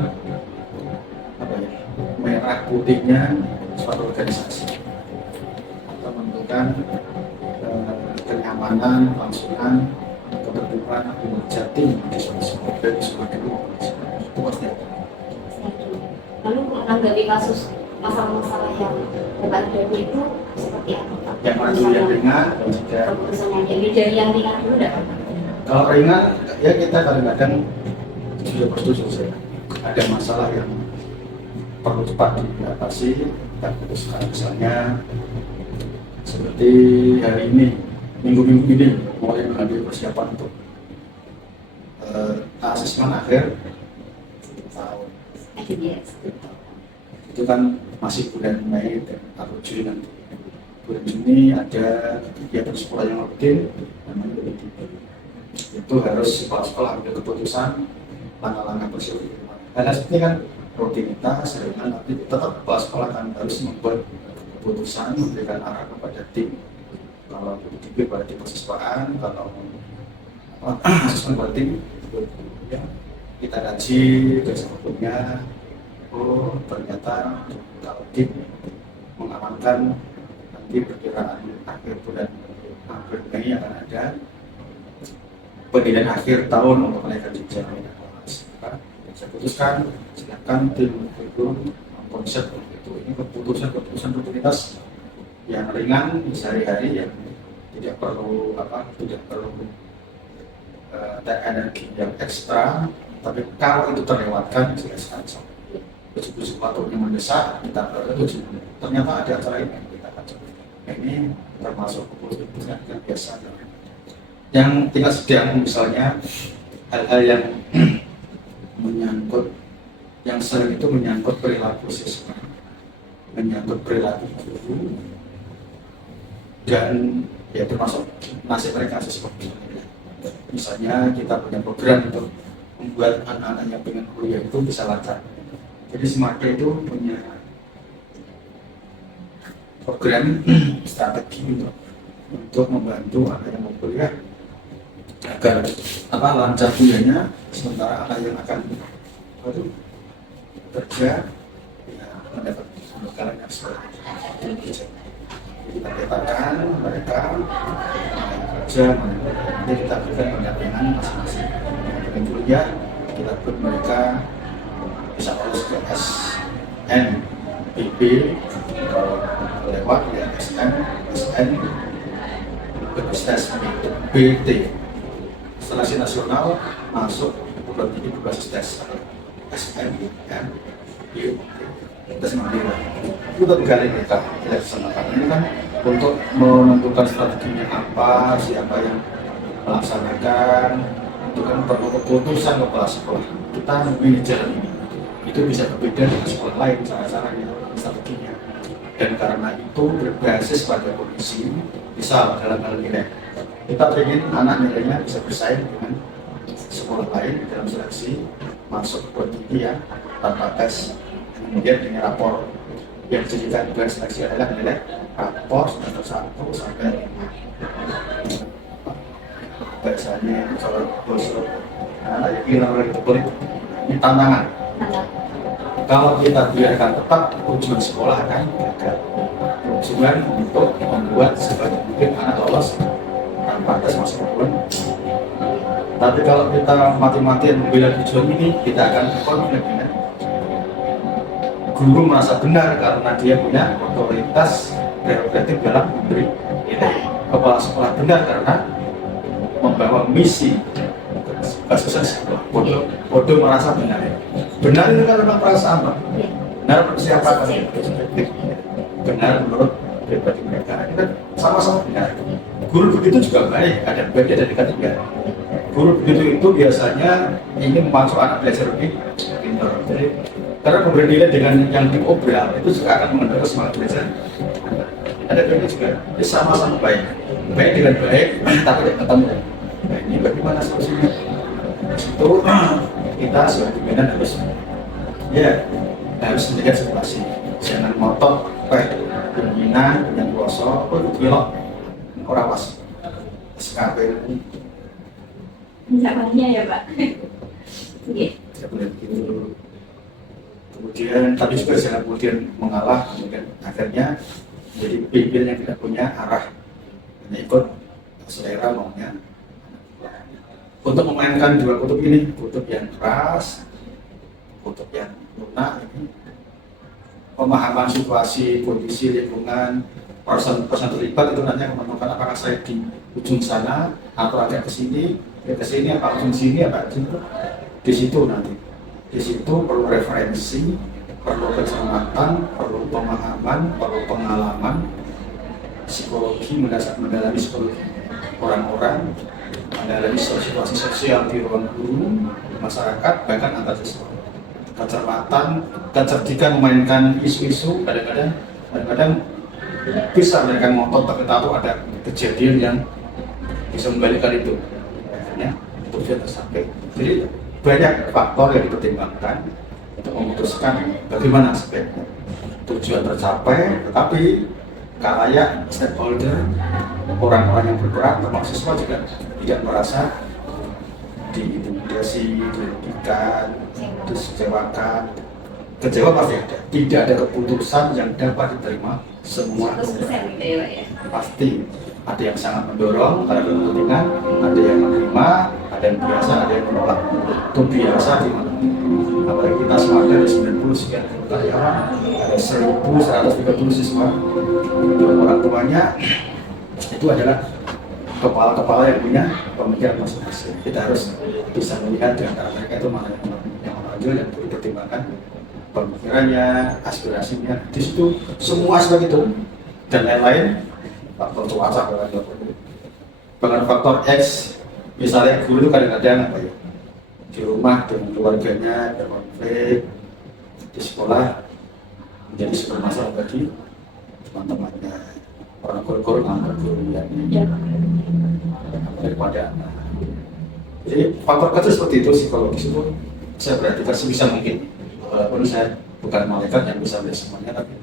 merah putihnya suatu organisasi atau menentukan kenyamanan, kelangsungan, ketertiban, kinerja tim di suatu sekolah itu pasti ada. menanggapi kasus masalah-masalah yang Bapak hadapi itu seperti apa Pak? Yang mana dulu yang ringan dan juga keputusannya jadi dari yang ringan dulu dah. kalau ringan ya kita kadang-kadang sudah bersetuju saya ada masalah yang perlu cepat diatasi kita putuskan, misalnya seperti hari ini minggu-minggu ini mulai mengambil persiapan untuk asesmen akhir tahun. Yes. Itu kan masih bulan Mei atau Juni nanti. Bulan Juni ada kegiatan sekolah yang rutin namanya PDP. Itu harus sekolah-sekolah ambil keputusan langkah-langkah persiapan. Karena seperti kan rutinitas, ringan, tapi tetap sekolah kan harus membuat keputusan, memberikan arah kepada tim. Kalau PDP pada tim persiswaan, kalau asesmen pada tim, ya, kita kaji sebetulnya. Oh, ternyata kalau tim mengamankan nanti perkiraan akhir bulan April Mei akan ada penilaian akhir tahun untuk kenaikan jenjang kelas. Saya putuskan silakan tim itu konsep itu ini keputusan rutinitas yang ringan di sehari-hari yang tidak perlu energi yang ekstra, tapi kalau itu terlewatkan jelaskan. Sesuatu yang mendesak kita bertujuan. Ternyata ada acara ini yang kita baca. Ini termasuk keputusan yang biasa. Yang tinggal sedang misalnya hal-hal yang menyangkut yang sering itu menyangkut perilaku siswa, menyangkut perilaku guru, dan ya termasuk nasib mereka siswa. Misalnya kita punya program untuk membuat anak-anak yang pengen kuliah itu bisa lancar. Jadi Smart itu punya program strategi untuk membantu anak yang mau kuliah agar lancar kuliahnya, sementara anak yang akan kerja ya, mendapat pembekalan yang sesuai. Jadi kita petakan mereka kerja, nanti kita berikan pendampingan masing-masing. Dengan kuliah kita buat mereka bisa lulus ke SNBP lewat ya SN Universitas BT seleksi nasional masuk perguruan tinggi berbasis tes SNBP tes mandiri itu kali kita laksanakan. Ini kan untuk menentukan strateginya apa, siapa yang melaksanakan, itu kan perlu keputusan kepala sekolah. Kita memilih jalan ini itu bisa berbeda dengan sekolah lain cara-caranya, strateginya, dan karena itu berbasis pada kondisi. Misal dalam hal nilai kita ingin anak nilainya bisa bersaing dengan sekolah lain dalam seleksi masuk ke tinggi ya tanpa tes, kemudian dengan rapor yang dijadikan dengan seleksi adalah nilai rapor semester 1 sampai 5. Bahasanya kalau bosok kira-kira itu ini tantangan. Kalau kita biarkan tetap tujuan sekolah akan gagal. Tujuan untuk membuat sebanyak mungkin anak lolos tanpa tes masuk perguruan. Tapi kalau kita mati-matian membela tujuan ini, kita akan konflik dengan guru merasa benar karena dia punya otoritas prerogatif dalam memberi nilai. Kepala sekolah benar karena membawa misi kasusnya sekolah. Bodoh merasa benar. Benar itu kan memang perasaan, Pak. Benar siapa kan? Benar menurut pribadi mereka. Itu kan sama-sama benar. Guru begitu juga baik, ada baiknya dari ketiga. Guru begitu itu biasanya ingin memacu anak belajar lebih pintar. Jadi karena memberi nilai dengan yang diobral itu juga akan mengandalkan semangat belajar. Ada baiknya juga. Jadi sama-sama baik. Baik dengan baik, tapi tidak ketemu. Nah, ini bagaimana solusinya? Itu kita sebagai pimpinan harus melihat situasi. Jangan motot pimpinan yang kuasa belok orang pas SKP Misalnya ya Pak. Oke. Gitu. Kemudian tapi juga jangan kemudian mengalah, kemudian akhirnya jadi pimpinan yang tidak punya arah, hanya ikut selera maunya. Untuk memainkan dua kutub ini, kutub yang keras, kutub yang lunak ini pemahaman situasi, kondisi lingkungan, person terlibat itu nanti akan menentukan apakah saya di ujung sana atau agak ke sini, apa ujung sini, apa ujung itu. Di situ nanti, di situ perlu referensi, perlu kecermatan, perlu pemahaman, perlu pengalaman, psikologi, mendalami psikologi orang-orang, mendalami situasi sosial di ruang guru, masyarakat, bahkan antar siswa. Kecermatan, kecerdikan memainkan isu-isu, kadang-kadang bisa mereka ngotot tapi tahu ada kejadian yang bisa membalikan itu, ya, tujuan tercapai. Jadi banyak faktor yang dipertimbangkan untuk memutuskan bagaimana sebaiknya tujuan tercapai, tetapi kalayak stakeholder, orang-orang yang berperan, termasuk siswa juga tidak merasa diintimidasi, dirugikan, dikecewakan. Kecewa pasti ada. Tidak ada keputusan yang dapat diterima semua. 100% gitu ya Pak ya. Pasti ada yang sangat mendorong karena kepentingan, ada yang menerima, ada yang biasa, ada yang menolak. Itu biasa di mana. Apalagi kita semua ada 90 sekian karyawan, ada 1.130 siswa. Orang tuanya itu adalah kepala-kepala yang punya pemikiran masing-masing. Kita harus bisa melihat di antara mereka itu mana yang menonjol, yang perlu dipertimbangkan pemikirannya, aspirasinya. Di situ semua aspek itu dan lain-lain, faktor cuaca, bahkan faktor X, misalnya guru itu kadang-kadang apa ya, di rumah dengan keluarganya ada konflik, di sekolah menjadi sebuah masalah bagi teman-temannya, orang guru antar guru yang daripada anak. Jadi faktor kecil seperti itu psikologis itu saya perhatikan sebisa mungkin. Walaupun saya bukan malaikat yang bisa melihat semuanya, tapi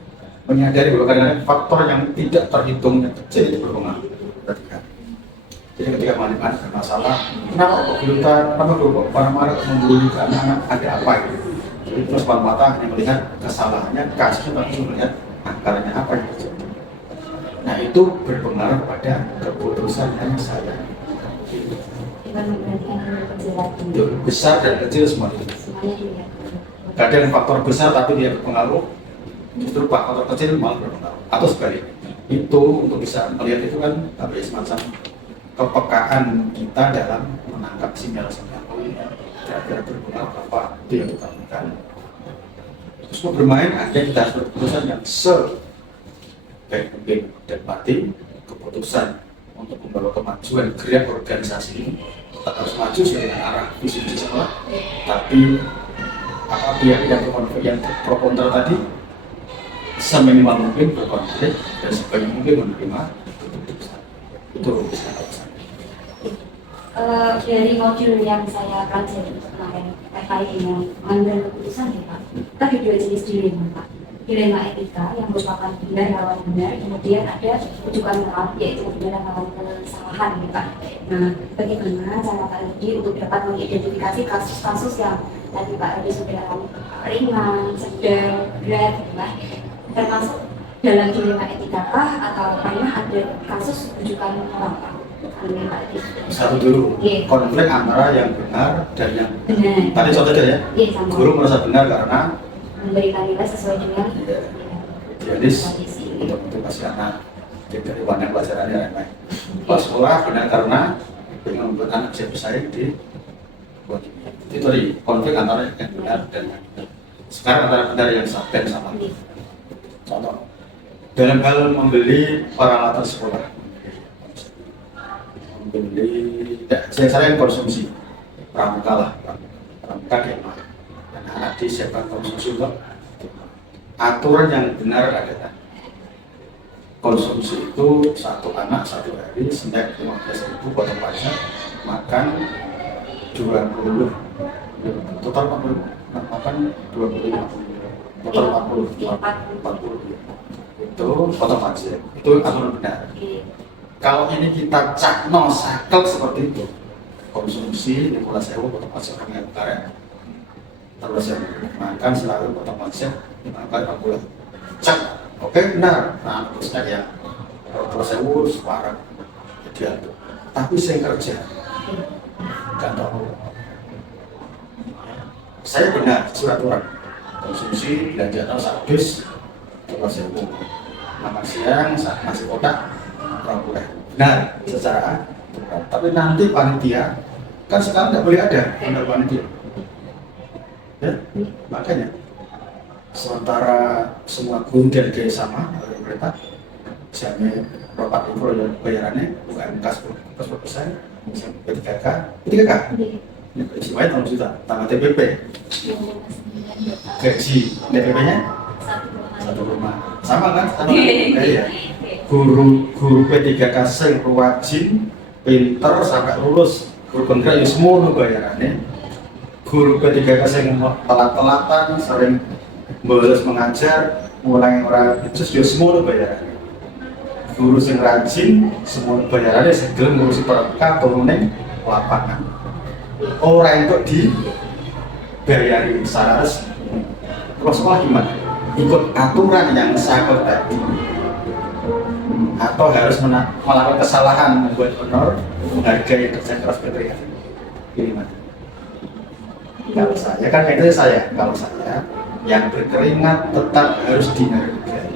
menyadari bahwa kadang-kadang faktor yang tidak terhitung yang kecil itu berpengaruh. Jadi ketika ada masalah, kenapa kok gelutan, kenapa kok marah-marah membuli ke anak-anak, ada apa gitu. Jadi terus mata hanya melihat kesalahannya, kasusnya, tapi melihat akarnya apa yang terjadi. Nah itu berpengaruh pada keputusan yang saya. Dengan memperhatikan hal kecil lagi. Besar dan kecil semua itu. Semuanya dilihat. Kadang faktor besar tapi dia berpengaruh, justru faktor kecil malah berpengaruh. Atau sebaliknya. Itu untuk bisa melihat itu kan tapi semacam kepekaan kita dalam menangkap sinyal-sinyal kira-kira berpengaruh apa itu yang kita lakukan. Terus mau bermain, akhirnya kita harus berkeputusan yang sebaik mungkin dan pasti keputusan untuk membawa kemajuan gerak organisasi ini tetap harus maju sesuai dengan arah visi misi sekolah, tapi apa pihak yang pro kontra tadi seminimal mungkin berkonflik dan sebanyak mungkin menerima keputusan. Itu rumusnya alasan. Dari modul yang saya pelajari kemarin terkait dengan mengambil keputusan ya Pak, kita ada dua jenis dilema Pak. Dilema etika yang merupakan benar lawan benar, kemudian ada rujukan moral yaitu kebenaran lawan kesalahan ya Pak. Nah, bagaimana cara Pak Rudi untuk dapat mengidentifikasi kasus-kasus yang tadi Pak Rudi sudah ringan, sedang, berat, gitu Pak, termasuk dalam dilema etika kah atau pernah ada kasus rujukan moral Pak? Satu dulu, konflik antara yang benar dan yang benar. Tadi contohnya ya, Sama. guru merasa benar karena memberikan nilai sesuai dengan idealis untuk motivasi anak dari pandang pelajarannya yang lain. Pas sekolah benar karena ingin membuat anak bisa bersaing di itu tadi konflik antara yang benar dan yang benar. Sekarang antara benar yang dan sama. Contoh, dalam hal membeli peralatan sekolah, membeli, saya konsumsi pramuka lah, pramuka kemah. Anak disiapkan konsumsi untuk aturan yang benar adalah konsumsi itu satu anak satu hari snack 15.000 potong pajak, makan 20, total 40, makan 20, total 40 itu potong pajak, itu aturan benar. Kalau ini kita cakno sakel seperti itu, konsumsi 15.000 potong pajak orang yang karet, terus yang makan selalu potong pajak 5 kali 40 cek, oke benar. Nah terusnya ya 20.000 separah ideal tuh, tapi saya kerja nggak tahu. Saya benar sesuai aturan konsumsi belanja habis Terus itu makan siang, nasi kotak, orang boleh. Nah, secara aturan. Tapi nanti panitia kan sekarang nggak boleh ada benar panitia. Ya, makanya sementara semua guru dan gaya sama oleh pemerintah, misalnya Bapak Ibu bayarannya bukan kas persen, misalnya P3K, semuanya 6 juta, tambah TPP, gaji TPP-nya 1 sama kan? Sama ya. Guru P3K sing rajin, pinter sampai lulus, guru penggerak ya semua bayarannya. Guru P3K sing telat-telatan, sering bolos mengajar, ngulangi orang itu ya semua bayarannya. Guru sing rajin, semua bayarannya segel ngurusi perangkat turunin lapangan. Orang itu dibayari secara resmi. Terus sekolah gimana? Ikut aturan yang sakit tadi, atau harus melakukan kesalahan membuat honor, menghargai kerja keras Petri. Gimana? Kalau saya kan itu saya, kalau saya yang berkeringat tetap harus dihargai.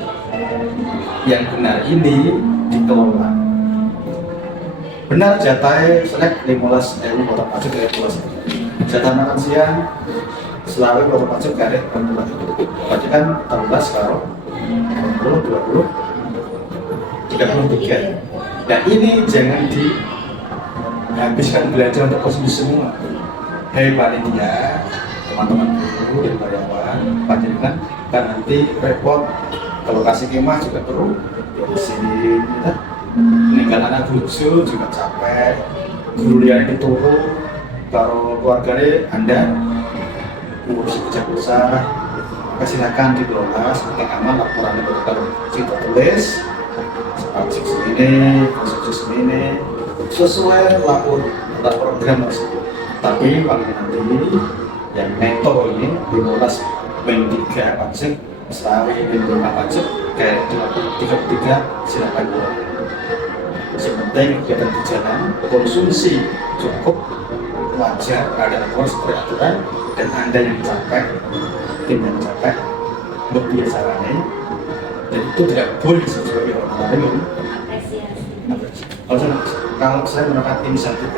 Yang benar ini dikelola. Benar jatahnya selek 15.000 potong pajak dari 15. Jatah makan siang selawe potong pajak dari 14. Berarti kan 13 kalau 20, 33. Dan ini jangan dihabiskan belajar untuk konsumsi semua. Hei panitia, teman-teman guru dan karyawan, panjenengan kan nanti repot ke lokasi kemah juga perlu di sini kita meninggal anak bucu juga capek, guru yang itu turun, kalau keluarganya Anda ngurus kerja besar, maka silakan dikelola seperti aman laporannya kalau kita tulis subjek segini, subjek segini sesuai program tersebut. Tapi paling nanti yang neto ini 15/3 pajak, selawe 5 pajak, kayak 33 silakan keluar. Yang penting kegiatan berjalan, konsumsi cukup, wajar, ada aturan seperti aturan, dan Anda yang capek, tim yang capek, berbiasaannya, dan itu tidak boleh sesuai orang lain. Kalau saya mendapatkan inisiatif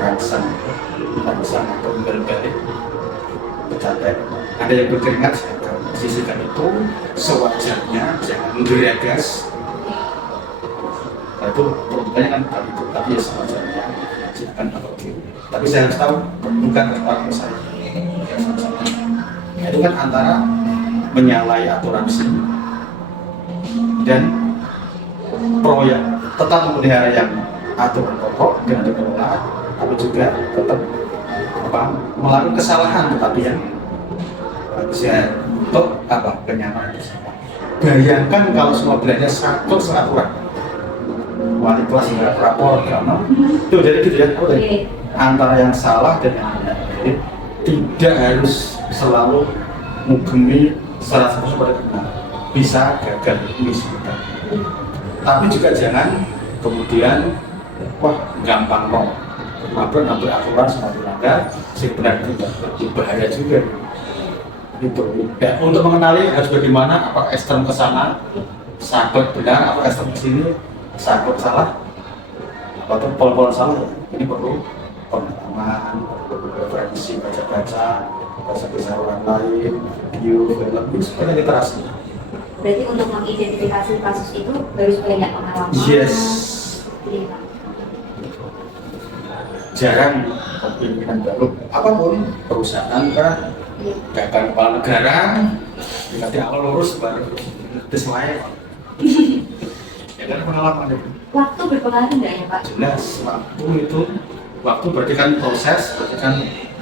rangsang atau balik capek, ada yang berkeringat, sisihkan itu sewajarnya, jangan menggeregas. Nah, itu peruntukannya kan tapi ya sewajarnya silakan pakai. Tapi saya harus tahu bukan kesalahan saya. Nah, itu kan antara menyalahi aturan sini dan proyek tetap memelihara yang aturan pokok dengan dikelola, tapi juga tetap melakukan kesalahan tetapi yang bisa untuk kenyamanan bersama. Bayangkan kalau semua belanja satu seraturan, wali kelas nggak rapor karena itu jadi gitu ya. Antara yang salah dan yang benar. Jadi tidak harus selalu menggembi 100% pada benar, bisa gagal bisa. Tapi juga jangan kemudian gampang kok nabrak aturan semua dilanggar, sih benar itu bahaya juga. Itu ya, untuk mengenali harus bagaimana, apakah ekstrem ke sana sakit benar, apakah ekstrem ke sini sakit salah, atau pol-pol salah. Ini perlu pengalaman, referensi, baca-baca orang lain, video, film, supaya literasi. Berarti untuk mengidentifikasi kasus itu harus banyak pengalaman. Yes. Jarang pemimpinan baru, apapun perusahaan kan, bahkan kepala negara, nanti awal lurus baru tes lain. Ya kan pengalaman itu. Waktu berpengaruh nggak ya Pak? Jelas, waktu berarti kan proses, berarti kan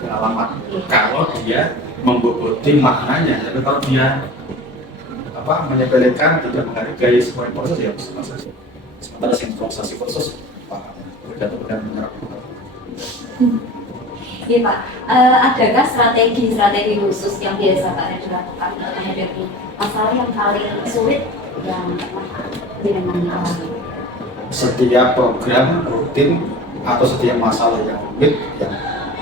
pengalaman. Kalau dia memboboti maknanya, tapi kalau dia menyepelekan, tidak menghargai semua proses, ya proses. Sementara sinkronisasi proses, benar-benar menyerap. Iya Pak, adakah strategi khusus yang biasa Pak dilakukan menghadapi masalah yang paling sulit yang dengan alami? Setiap program rutin atau setiap masalah yang rumit yang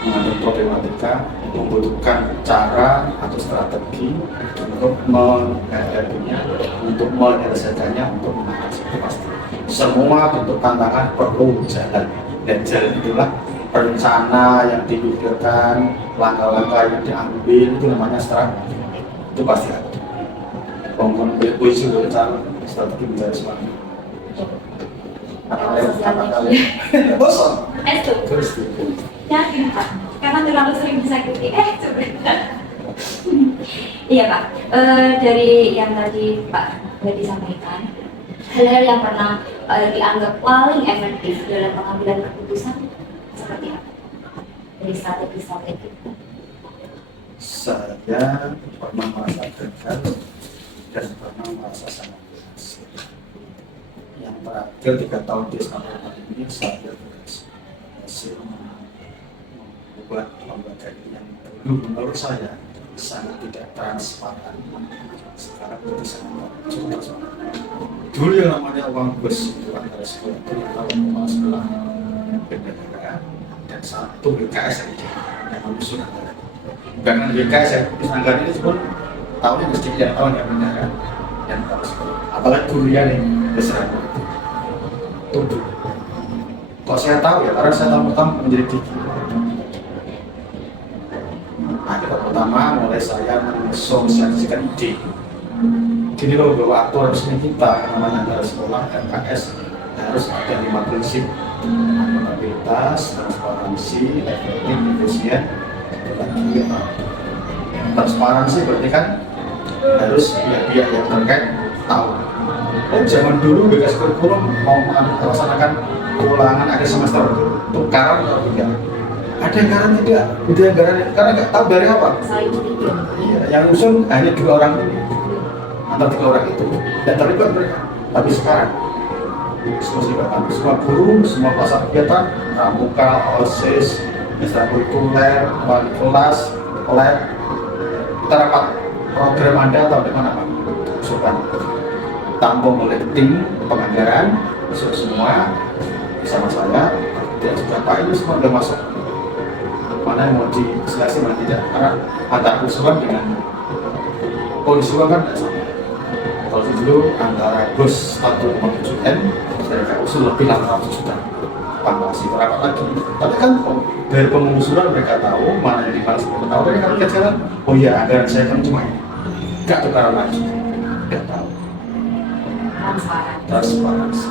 menghadapi problematika, membutuhkan cara atau strategi untuk menghadapinya, untuk menyelesaikannya, untuk mengatasi itu pasti. Semua bentuk tantangan perlu jalan, dan jalan itulah rencana yang dipikirkan, langkah-langkah yang diambil, itu namanya strategi. Itu pasti ada. Bangun puisi cara strategi mencari semangat. Kalian bosan? Terus Yakin Pak, karena terlalu sering disakiti. Coba. Iya Pak, dari yang tadi Pak tadi sampaikan, hal-hal yang pernah dianggap paling efektif dalam pengambilan keputusan seperti apa? Dari strategi-strategi. Saya pernah merasa gagal dan pernah merasa sangat berhasil. Yang terakhir 3 tahun di Islamabad ini saya berhasil membuat lembaga yang dulu menurut saya sangat tidak transparan, sekarang jadi sangat transparan. Dulu yang namanya uang bus itu antara sekolah itu yang tahu kepala sekolah bendera dan satu BKS saja yang mengusung anggaran. Bukan BKS yang mengusung anggaran ini cuma tahunnya mesti tidak tahun yang bendera dan kepala sekolah. Apalagi durian nih besar itu. Kok saya tahu ya, karena saya tahu pertama menjadi gigi. Akibat pertama mulai saya mensosialisasikan ide. Gini loh, bahwa aturan resmi kita namanya antara sekolah dan KS harus ada 5 prinsip: akuntabilitas, transparansi, efektif, efisien, dan juga transparansi berarti kan harus pihak-pihak yang terkait tahu. Oh, zaman dulu BKS kurikulum mau melaksanakan ulangan akhir semester itu karam atau tidak? Ada anggaran tidak? Tidak anggaran karena nggak tahu dari apa. Iya, yang usul hanya 2 orang ini, antara 3 orang itu dan terlibat mereka. Tapi sekarang semua guru, semua pasar kegiatan, pramuka, OSIS, ekstrakurikuler, wali kelas, lab, kita rapat program Anda atau di mana Pak? Usulkan tampung oleh tim penganggaran, semua bersama saya, dan juga Pak ini semua sudah masuk. Mana yang mau diseleksi, mana tidak, karena antara usulan dengan kondisi uang kan tidak sama. Kalau dulu antara bus 1,7 M, mereka usul lebih 800 juta. Masih rapat lagi. Tapi kan dari pengusulan mereka tahu mana yang dibalas, mereka tahu mereka lihat jalan. Oh iya, anggaran saya kan cuma ini, nggak tukaran lagi, nggak tahu. Transparansi.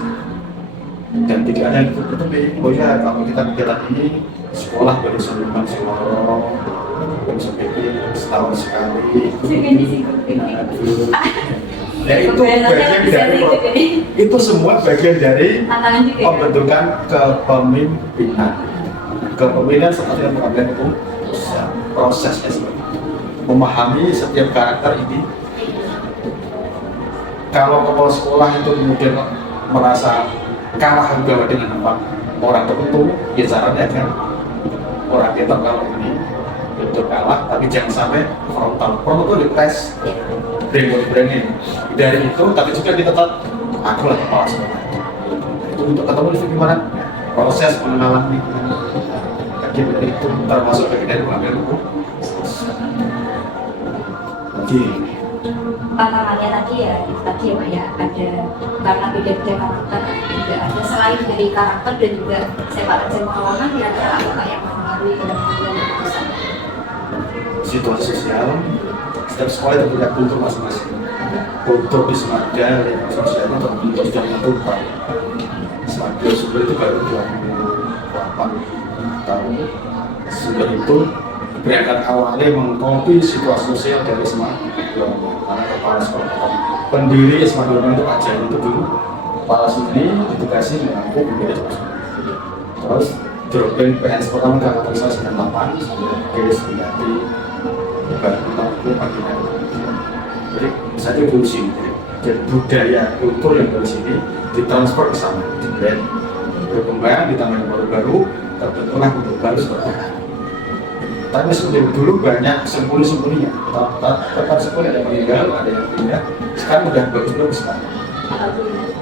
Dan tidak ada yang ditutupi. Oh iya, kalau kita kegiatan ini sekolah baru seniman Solo, baru setahun sekali. Ya itu bagian dari itu semua bagian dari pembentukan kepemimpinan. Kepemimpinan seperti yang mengambil itu prosesnya seperti itu. Memahami setiap karakter ini. Kalau kepala sekolah itu kemudian merasa kalah juga dengan apa orang tertentu, ya caranya kan orang kita kalau ini betul kalah, tapi jangan sampai frontal. Frontal itu dites, brain dari itu, tapi juga kita tetap aku lah kepala sekolah. Itu untuk ketemu di gimana proses pengenalan lingkungan. Jadi itu termasuk bagian dari pengambil hukum. Jadi tantangannya tadi ya, itu tadi ya Pak ya, ada karena beda-beda karakter juga ada selain dari karakter dan juga sepak terjang keuangan kira-kira apa Pak yang mempengaruhi dalam pengambilan keputusan? Situasi sosial, setiap sekolah itu punya kultur masing-masing. Kultur di Semada, lingkungan sosial itu terbentuk sudah menentukan. Semada sumber itu baru 28 tahun. Sumber itu berangkat awalnya mengkopi situasi sosial dari Semada. Karena kepala sekolah pendiri SMA itu Pak Jain itu dulu kepala sini edukasi mengaku berbeda terus dropping PNS pertama ke angkatan saya 98 sampai diganti baru aku panggilan. Jadi saya evolusi jadi budaya kultur yang dari sini ditransfer ke sana, di blend berkembang ditambah yang baru-baru terbentuklah kultur baru seperti ini. Tapi sebelum dulu banyak sempurna-sempurninya, tetap sempurna, ada yang meninggal, ada yang pindah. Sekarang udah bagus-bagus sekarang.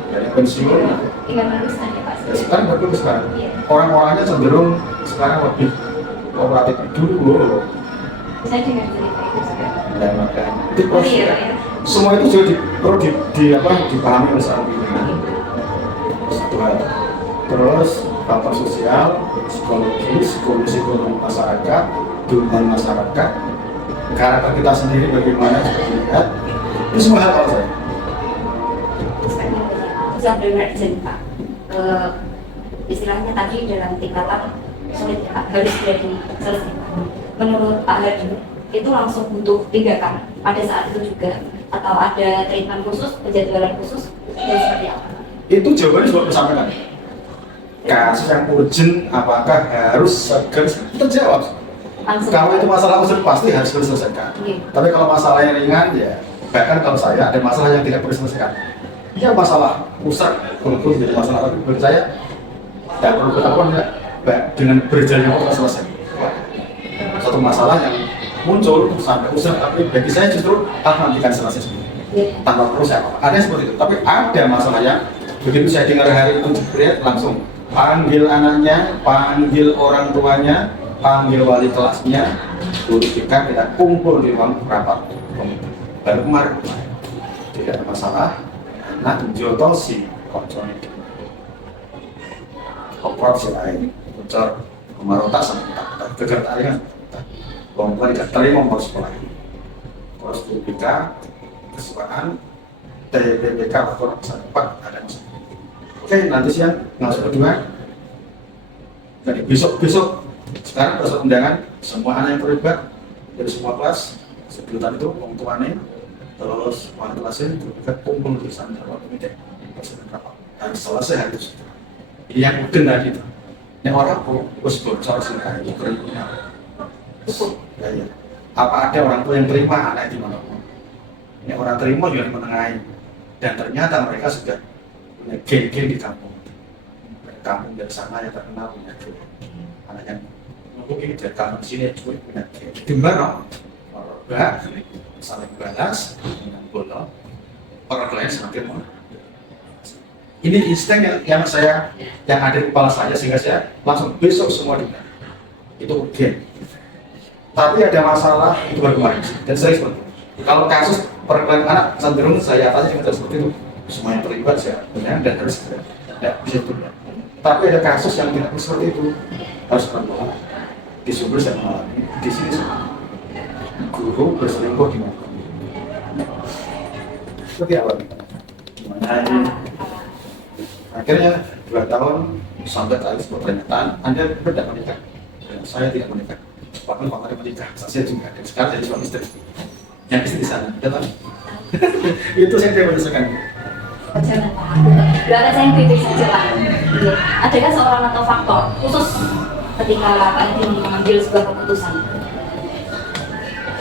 Dari pensiun, tinggal bagus aja Pak. ya sekarang bagus sekarang. Orang-orangnya cenderung sekarang lebih kooperatif dulu. Saya dengar cerita itu juga. Dan maka itu Oh iya, ya. semua itu juga perlu dipahami oleh seorang pimpinan. Satu hal. Terus faktor sosial, psikologis, kondisi ekonomi masyarakat, dukungan masyarakat, karakter kita sendiri bagaimana juga dilihat. Itu semua hal kalau saya. Bisa benar izin Pak. Istilahnya tadi dalam tingkatan sulit ya, Pak, harus sudah diselesaikan. Menurut Pak Hadi itu langsung butuh tindakan pada saat itu juga, atau ada treatment khusus, penjadwalan khusus, dan seperti apa? Itu jawabannya sudah disampaikan. Kasus yang urgent apakah harus segera terjawab? Langsung. Kalau itu masalah urgent pasti harus diselesaikan. Iya. Tapi kalau masalah yang ringan ya, bahkan kalau saya ada masalah yang tidak perlu diselesaikan. Ya masalah rusak, walaupun menjadi masalah tapi bagi saya tidak perlu ketahuan ya, dengan berjalannya waktu selesai. Satu masalah yang muncul sampai usah, tapi bagi saya justru nantikan selesai sendiri. Iya. Tanpa perlu saya apa. Ada yang seperti itu. Tapi ada masalah yang begitu saya dengar hari itu jebret langsung panggil anaknya, panggil orang tuanya, panggil wali kelasnya, guru kita kumpul di ruang rapat. Baru kemarin tidak ada masalah. Nah, jotosi kontrol korporasi lain, bocor kemarota sama kegertarian, komplain tidak terima mau sekolah ini. Terus BPK, kesukaan, TPPK atau masa depan ada masalah. Oke, nanti siang langsung kedua. Jadi besok sekarang besok undangan semua anak yang terlibat dari semua kelas sebelum itu orang tuanya terus wali kelasnya juga kumpul di sana dalam komite persidangan rapat harus selesai hari itu. Ini yang mungkin tadi itu. Ini orang harus bocor sih hari itu kerjanya. Ya. Apa ada orang tua yang terima anak di mana? Ini orang terima juga menengahi dan ternyata mereka sudah punya geng-geng di kampung. Kampung dari sana yang terkenal punya geng. Anaknya mungkin dari kampung sini juga punya geng. Di mana? Mereka saling balas dengan bola orang lain semakin mau. Ini insting yang ada di kepala saya sehingga saya langsung besok semua di itu oke. Tapi ada masalah itu baru kemarin dan saya seperti itu. Kalau kasus perkelahian anak cenderung saya atasi dengan seperti itu semua yang terlibat saya benar dan harus tidak bisa itu. Tapi ada kasus yang tidak seperti itu harus berbohong. Di Sumber saya mengalami di sini guru berselingkuh di mana? Seperti apa? Gimana ini? Akhirnya 2 tahun sampai tadi sebuah pernyataan Anda tidak menikah dan saya tidak menikah. Bahkan faktor menikah saya juga dan sekarang jadi suami istri. Yang istri di sana, datang. Itu saya tidak menyelesaikan. Jangan Pak, berarti saya yang pilih saja Pak. Adakah seorang atau faktor khusus ketika Pak ini mengambil sebuah keputusan?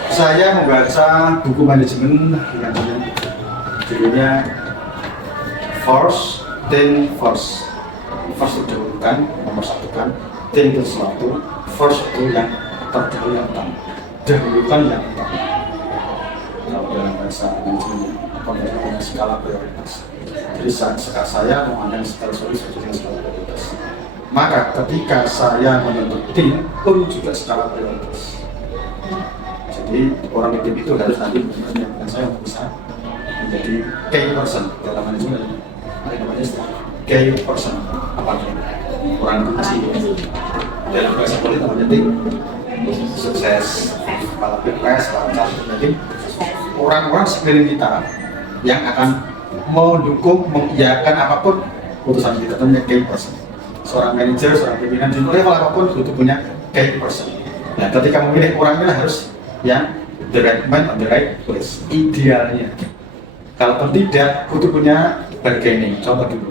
Saya membaca buku manajemen yang judulnya Force, Think Force. Force itu dahulukan, nomor satu kan. Think itu sesuatu, Force itu yang terdahulu yang utama. Dahulukan yang utama. Kalau dalam bahasa manajemen, punya skala prioritas. Jadi saat saya memandang skala solusi dengan skala prioritas. Maka ketika saya membentuk tim pun juga skala prioritas. Jadi orang tim itu harus nanti menyiapkan saya untuk bisa menjadi key person dalam manajemen. Ada namanya istilah key person apa itu? Orang kunci. Dalam bahasa politik namanya tim sukses, kepala pilpres, kepala calon. Jadi orang-orang sekeliling kita yang akan mendukung, mengiyakan apapun putusan kita itu punya key person. Seorang manajer, seorang pimpinan di level apapun itu punya key person. Nah, ketika memilih orang ini harus yang the right man on the right place idealnya. Kalau tidak butuh punya bargaining, contoh dulu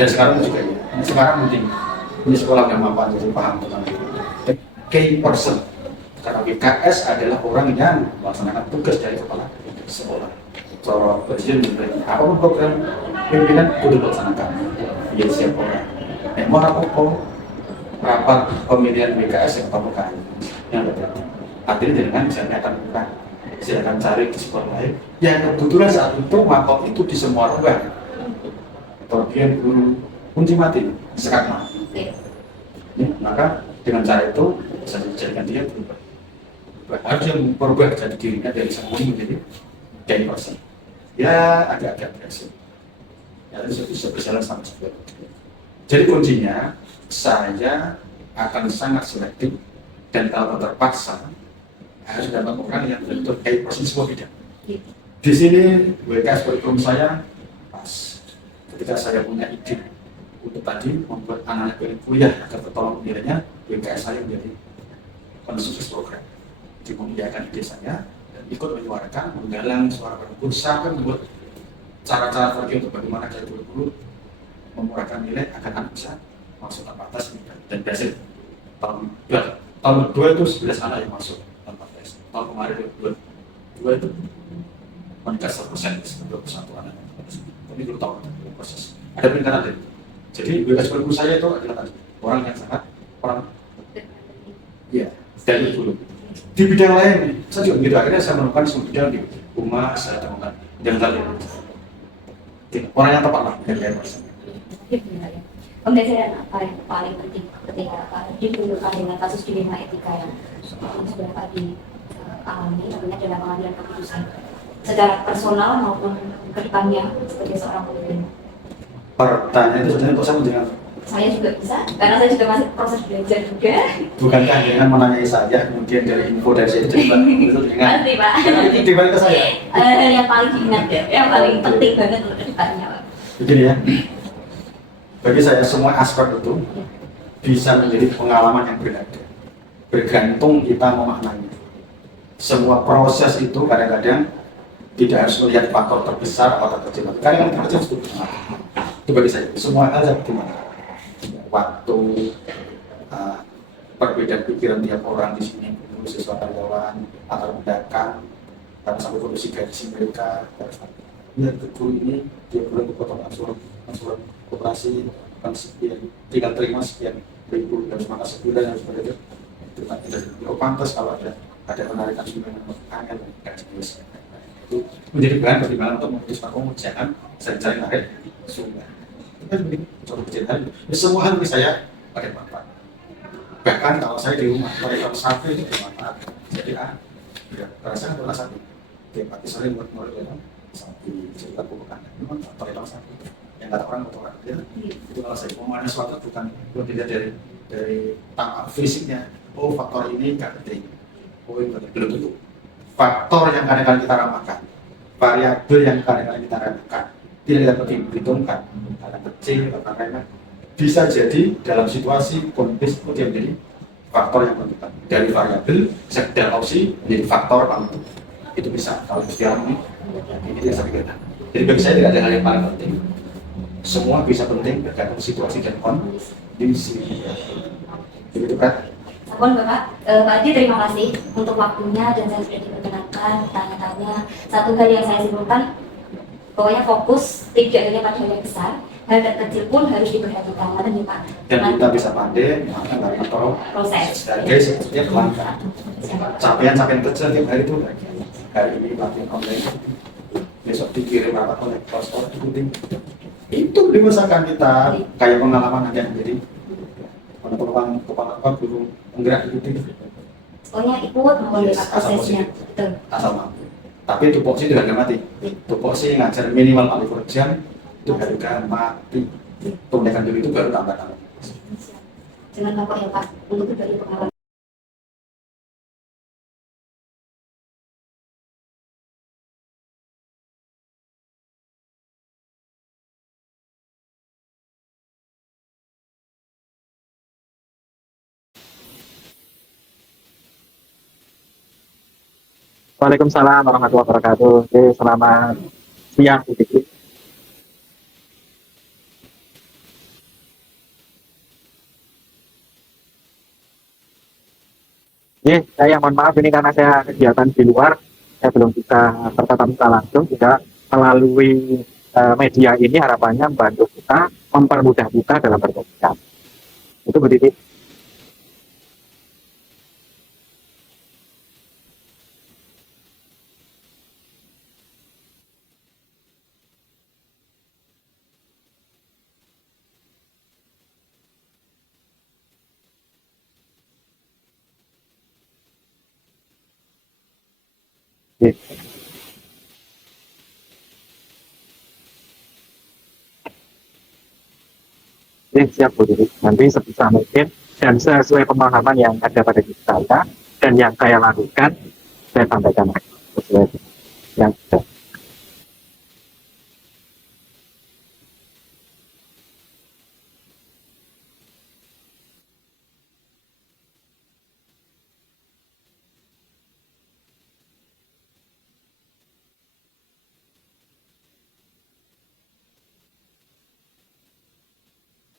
dan sekarang juga ya sekarang penting ini sekolah yang mampu jadi paham tentang itu the key person karena BKS adalah orang yang melaksanakan tugas dari kepala sekolah. Kalau presiden memberi apapun program pimpinan kudu dilaksanakan ya siap orang mau apa rapat pemilihan BKS yang pembukaan yang berarti artinya dengan misalnya akan buka saya akan cari di sekolah lain yang kebetulan saat itu mapok itu di semua ruang bagian guru kunci mati sekat mati. Maka dengan cara itu bisa dijadikan dengan dia berubah. Harus dia merubah jadi dirinya dari sembunyi menjadi 10%. Ya agak-agak berhasil. Ya bisa berjalan sama juga. Jadi kuncinya saya akan sangat selektif dan kalau terpaksa harus dapat orang yang betul 10% semua bidang. Di sini WKS kurikulum saya pas. Ketika saya punya ide untuk tadi membuat anak-anak kuliah agar tertolong nilainya, WKS saya menjadi pensukses program. Dimuliakan ide saya dan ikut menyuarakan, menggalang suara perempuan sampai membuat cara-cara lagi untuk bagaimana saya dulu memurahkan nilai agar anak bisa masuk tanpa tes dan berhasil. Tahun kedua itu 11 anak yang masuk tanpa tes. Tahun kemarin dua itu meningkat 100%, 21 anak. Ini belum tahu proses. Ada peningkatan dari. Jadi WKS kurikulum saya itu adalah orang yang sangat ya dari dulu. Di bidang lain, saya juga begitu. Akhirnya saya menemukan semua bidang di rumah, saya temukan bidang tadi. Orang yang tepat lah dari lain. Pembelajaran apa yang paling penting ketika dihubungkan dengan kasus dilema etika yang sudah Pak dialami tentunya dalam pengambilan keputusan secara personal maupun kedepannya sebagai seorang pemimpin? Pertanyaan itu sebenarnya untuk saya dengan Saya juga bisa, karena saya juga masih proses belajar juga. bukankah dengan menanyai saya kemudian dari info dari saya itu dengan Pasti Pak. itu dibalik ke saya. Yang paling diingat ya, yang paling penting banget untuk kedepannya Pak. Begini ya, bagi saya semua aspek itu bisa menjadi pengalaman yang berharga, bergantung kita memaknainya. Semua proses itu kadang-kadang tidak harus melihat faktor terbesar atau terkecil. Kadang-kadang terkecil itu gimana? Itu bagi saya semua hal seperti mana? Waktu, perbedaan pikiran tiap orang di sini, siswa karyawan atau pedagang, karena sampai kondisi gaji mereka. Lihat guru ini dia belum potong angsuran koperasi bukan sekian, tinggal terima sekian ribu dan semangat sebulan harus berbeda. Itu kan tidak pantas kalau ada penarikan sumbangan angin dan jenis itu menjadi bahan pertimbangan untuk memutuskan jangan sering-sering narik sumbangan. Itu kan begini, contoh kecil hal semua hal saya pakai manfaat. Bahkan kalau saya di rumah mereka sapi itu bermanfaat. Jadi ya perasaan adalah sapi. Tiap pagi sore buat mulai sapi cerita bukan memang pakai sapi. Yang kata orang motor ya, itu kalau saya mau ada suatu bukan tidak dari tampak fisiknya. Oh faktor ini nggak penting. Oh ini belum tentu. Faktor yang kadang-kadang kita ramalkan, variabel yang kadang-kadang kita ramalkan, tidak kita perhitungkan, karena kecil atau karena bisa jadi dalam situasi kondisi itu menjadi faktor yang menentukan. Dari variabel sekedar opsi menjadi faktor penentu. Itu bisa kalau sekarang ini yang saya pikirkan. Jadi bagi saya tidak ada hal yang paling penting. Semua bisa penting tergantung situasi dan kondisi. Begitu kan? Sampun Bapak, Pak Adi terima kasih untuk waktunya dan saya sudah diperkenankan tanya-tanya. Satu hal yang saya simpulkan, pokoknya fokus tidak hanya pada hal yang besar, hal terkecil pun harus diperhatikan, kan ya Pak? Dan kita bisa pandai melakukan dari proses. Sebagai sebetulnya pelanggan. Capaian kecil tiap hari itu hari ini latihan online, besok dikirim rapat oleh pastor itu diusahakan kita kayak pengalaman aja jadi kepala guru penggerak itu Pokoknya ikut memulai prosesnya. Betul. asal mampu. Tapi tupoksi tidak mati. Tupoksi ngajar minimal 40 jam itu harga mati. Tunaikan dulu itu baru tambah. Jangan lupa ya Pak untuk berbagi pengalaman. Waalaikumsalam warahmatullahi wabarakatuh. Oke, selamat siang Bu Diki. Saya mohon maaf ini karena saya kegiatan di luar, saya belum bisa bertatap muka langsung, juga melalui media ini harapannya membantu kita, mempermudah kita dalam berkomunikasi. Itu Bu Diki. Oke, oke, siap Bu Diri. Nanti sebisa mungkin dan sesuai pemahaman yang ada pada diri saya dan yang saya lakukan, saya sampaikan sesuai yang ada.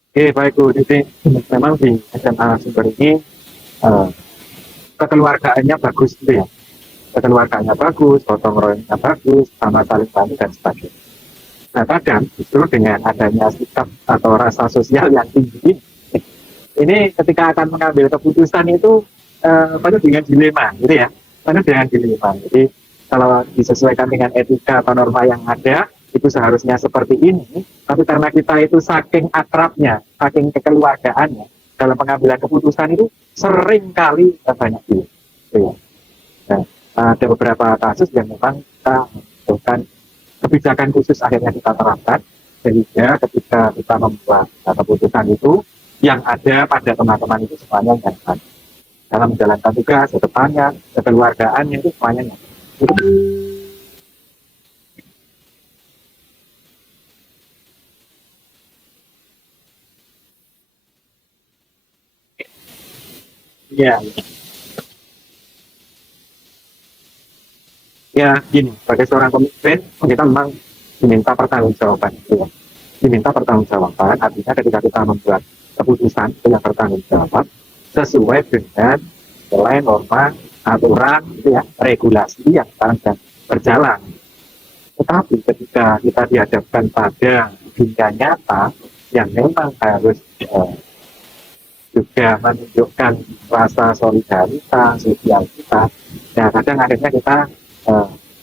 Oke, baik Bu Diri. Memang di SMA Sumber ini eh, kekeluargaannya bagus gitu ya. Kekeluargaannya bagus, gotong royongnya bagus, sama saling bantu dan sebagainya. Nah, kadang justru dengan adanya sikap atau rasa sosial yang tinggi, ini ketika akan mengambil keputusan itu penuh dengan dilema, gitu ya. Penuh dengan dilema. Jadi kalau disesuaikan dengan etika atau norma yang ada, itu seharusnya seperti ini. Tapi karena kita itu saking akrabnya, saking kekeluargaannya, dalam pengambilan keputusan itu sering kali banyak dilema. Gitu ya. Nah, ada beberapa kasus yang memang kita bukan kebijakan khusus akhirnya kita terapkan sehingga ketika kita membuat keputusan itu yang ada pada teman-teman itu semuanya nyaman dalam menjalankan tugas ke depannya, kekeluargaannya itu semuanya nyaman. Ya, ya gini, sebagai seorang pemimpin kita memang diminta pertanggungjawaban itu ya. Diminta pertanggungjawaban artinya ketika kita membuat keputusan itu yang bertanggung jawab sesuai dengan nilai norma aturan gitu ya, regulasi yang sekarang sedang berjalan. Tetapi ketika kita dihadapkan pada dunia nyata yang memang harus juga menunjukkan rasa solidaritas sosial kita, ya kadang akhirnya kita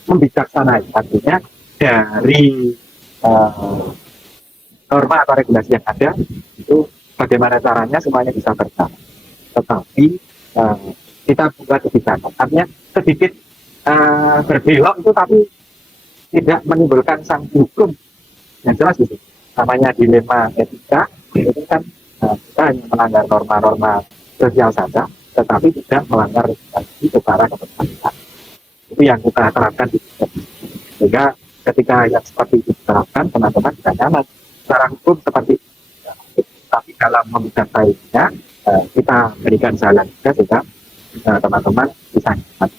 membijaksanai, artinya dari norma atau regulasi yang ada itu bagaimana caranya semuanya bisa berjalan. Tetapi kita buat kebijakan, artinya sedikit berbelok itu tapi tidak menimbulkan sanksi hukum yang jelas gitu. Namanya dilema etika itu kan kita hanya melanggar norma-norma sosial saja, tetapi tidak melanggar regulasi secara kebenaran. Itu yang kita terapkan di sini. Sehingga ketika yang seperti itu diterapkan, teman-teman tidak nyaman. Secara hukum seperti itu. Tapi dalam membijaksainya, kita berikan jalan juga sehingga teman-teman bisa nyaman.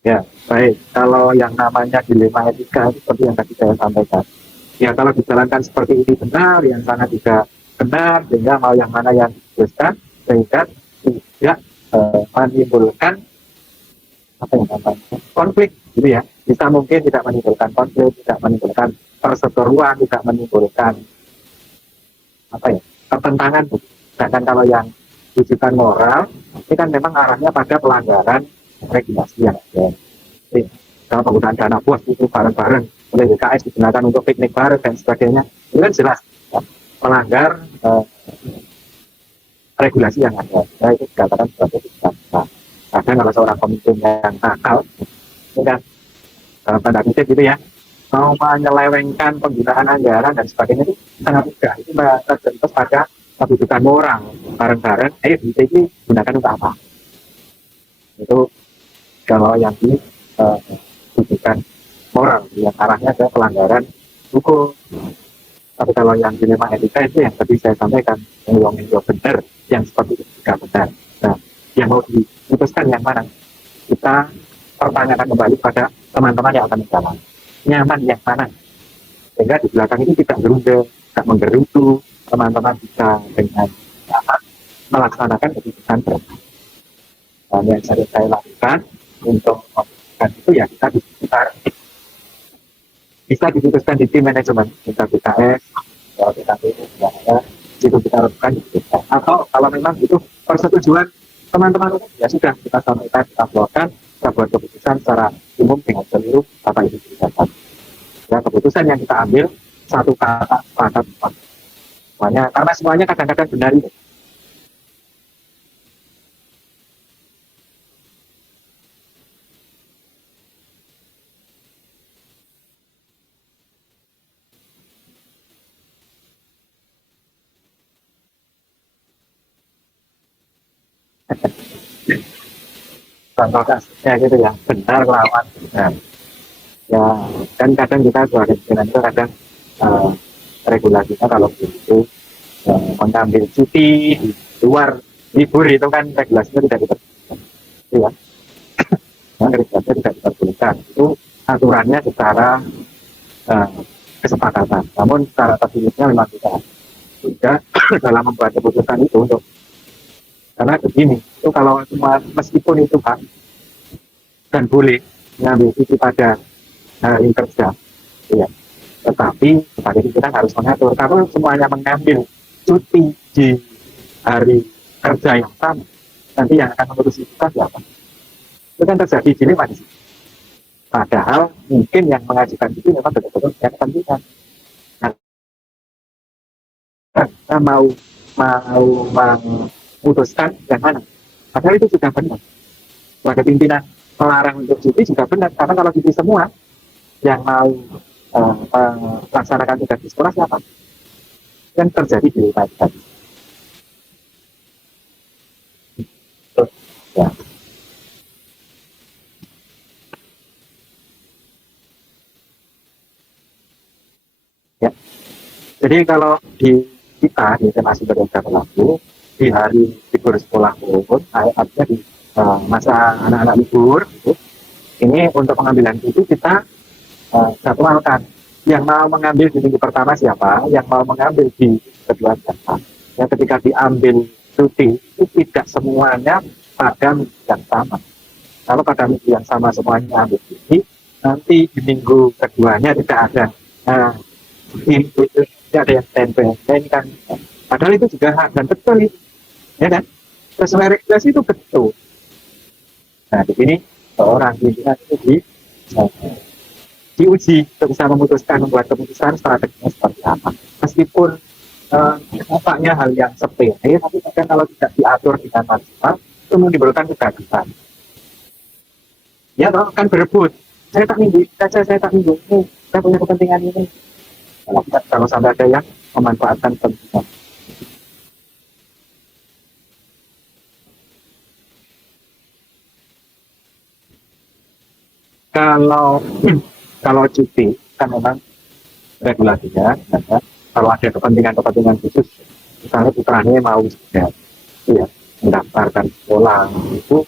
Ya, baik. Kalau yang namanya dilema etika seperti yang tadi saya sampaikan. Ya, kalau dijalankan seperti ini benar, yang sana juga benar, sehingga mau yang mana yang diteruskan, sehingga tidak menimbulkan apa yang namanya konflik, gitu ya. Bisa mungkin tidak menimbulkan konflik, tidak menimbulkan perseteruan, tidak menimbulkan apa ya pertentangan. Sedangkan kalau yang tujuan moral, ini kan memang arahnya pada pelanggaran regulasi yang ada. Jadi, kalau penggunaan dana bos itu bareng-bareng oleh BKS digunakan untuk piknik bareng dan sebagainya, itu kan jelas ya, melanggar regulasi yang ada. Nah, itu dikatakan sebagai tindakan. Kadang kalau seorang pemimpin yang nakal, ini kan dalam tanda kutip gitu ya, mau menyelewengkan penggunaan anggaran dan sebagainya itu sangat mudah. Itu terjentus pada kebutuhan moral bareng-bareng. Duit ini gunakan untuk apa? Itu kalau yang dibutuhkan moral yang arahnya ke pelanggaran hukum. Tapi kalau yang dilema etika itu yang tadi saya sampaikan, yang benar, yang seperti itu juga benar. Nah, yang mau diputuskan yang mana? Kita pertanyakan kembali pada teman-teman yang akan menjalan. Nyaman yang mana? Sehingga di belakang ini tidak gerundel, tidak menggerutu, teman-teman bisa dengan nyaman melaksanakan keputusan bersama. Dan yang saya lakukan untuk melakukan itu ya kita di sekitar bisa diputuskan di tim manajemen, kita BKS, kalau kita ya, itu kita lakukan diputuskan. Atau kalau memang itu persetujuan teman-teman ya sudah kita sampaikan, kita keluarkan, kita buat keputusan secara umum dengan seluruh Bapak Ibu Jabat. Ya, keputusan yang kita ambil satu kata sepakat semuanya, karena semuanya kadang-kadang benar itu. Contoh kasusnya gitu ya, benar lawan benar. Ya, kan kadang kita sebagai pimpinan itu kadang regulasinya kalau begitu mengambil cuti di luar libur itu kan regulasinya tidak diperbolehkan. Ya, regulasinya tidak diperbolehkan. Itu aturannya secara kesepakatan. Namun secara teknisnya memang tidak dalam membuat keputusan itu untuk karena begini, itu kalau meskipun itu Pak dan boleh mengambil cuti pada hari kerja, ya, tetapi pada itu kita harus mengatur. Kalau semuanya mengambil cuti di hari kerja yang sama, nanti yang akan mengurusi kita siapa? Itu kan terjadi dilema di situ. Padahal mungkin yang mengajukan itu memang betul-betul yang kepentingan. Nah, mau memutuskan yang mana? Padahal itu sudah benar. Sebagai pimpinan melarang untuk cuti juga benar, karena kalau cuti semua yang mau melaksanakan tugas di sekolah siapa? Yang terjadi di luar tadi. Ya. Ya. Jadi kalau di kita di SMA Sumber Daya Berlaku di hari libur sekolah pun artinya di masa anak-anak libur ini untuk pengambilan cuti kita jadwalkan yang mau mengambil di minggu pertama siapa, yang mau mengambil di kedua siapa. Ya, ketika diambil cuti itu tidak semuanya pada minggu yang sama. Kalau pada minggu yang sama semuanya ambil cuti, nanti di minggu keduanya tidak ada itu tidak ada yang tempel. Ini kan padahal itu juga hak dan betul itu, ya kan? Sesuai regulasi itu betul. Nah, di sini seorang pimpinan itu diuji untuk bisa memutuskan, membuat keputusan strateginya seperti apa. Meskipun nampaknya hal yang sepele, tapi kan kalau tidak diatur dengan maksimal, itu menimbulkan kegaduhan. Ya, kan berebut. Saya tak minggu, saya tak minggu ini, saya punya kepentingan ini. Kalau sampai ada yang memanfaatkan kepentingan. Kalau cuti kan memang regulasinya ya, kalau ada kepentingan khusus misalnya putranya mau ya, mendaftarkan sekolah itu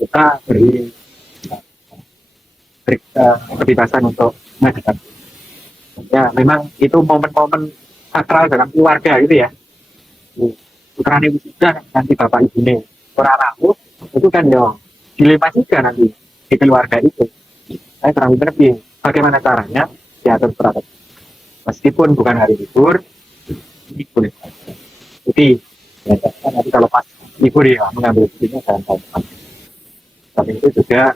kita beri kebebasan untuk mengajukan. Ya memang itu momen-momen sakral dalam keluarga gitu ya. Putranya sudah nanti bapak ibu nih orang itu kan ya dilema juga nanti di keluarga itu. Saya terlalu mengerti bagaimana caranya diatur strategi. Meskipun bukan hari libur, ini boleh. Jadi, ya, nanti kalau pas libur ya mengambil cutinya jangan sampai. Tapi itu juga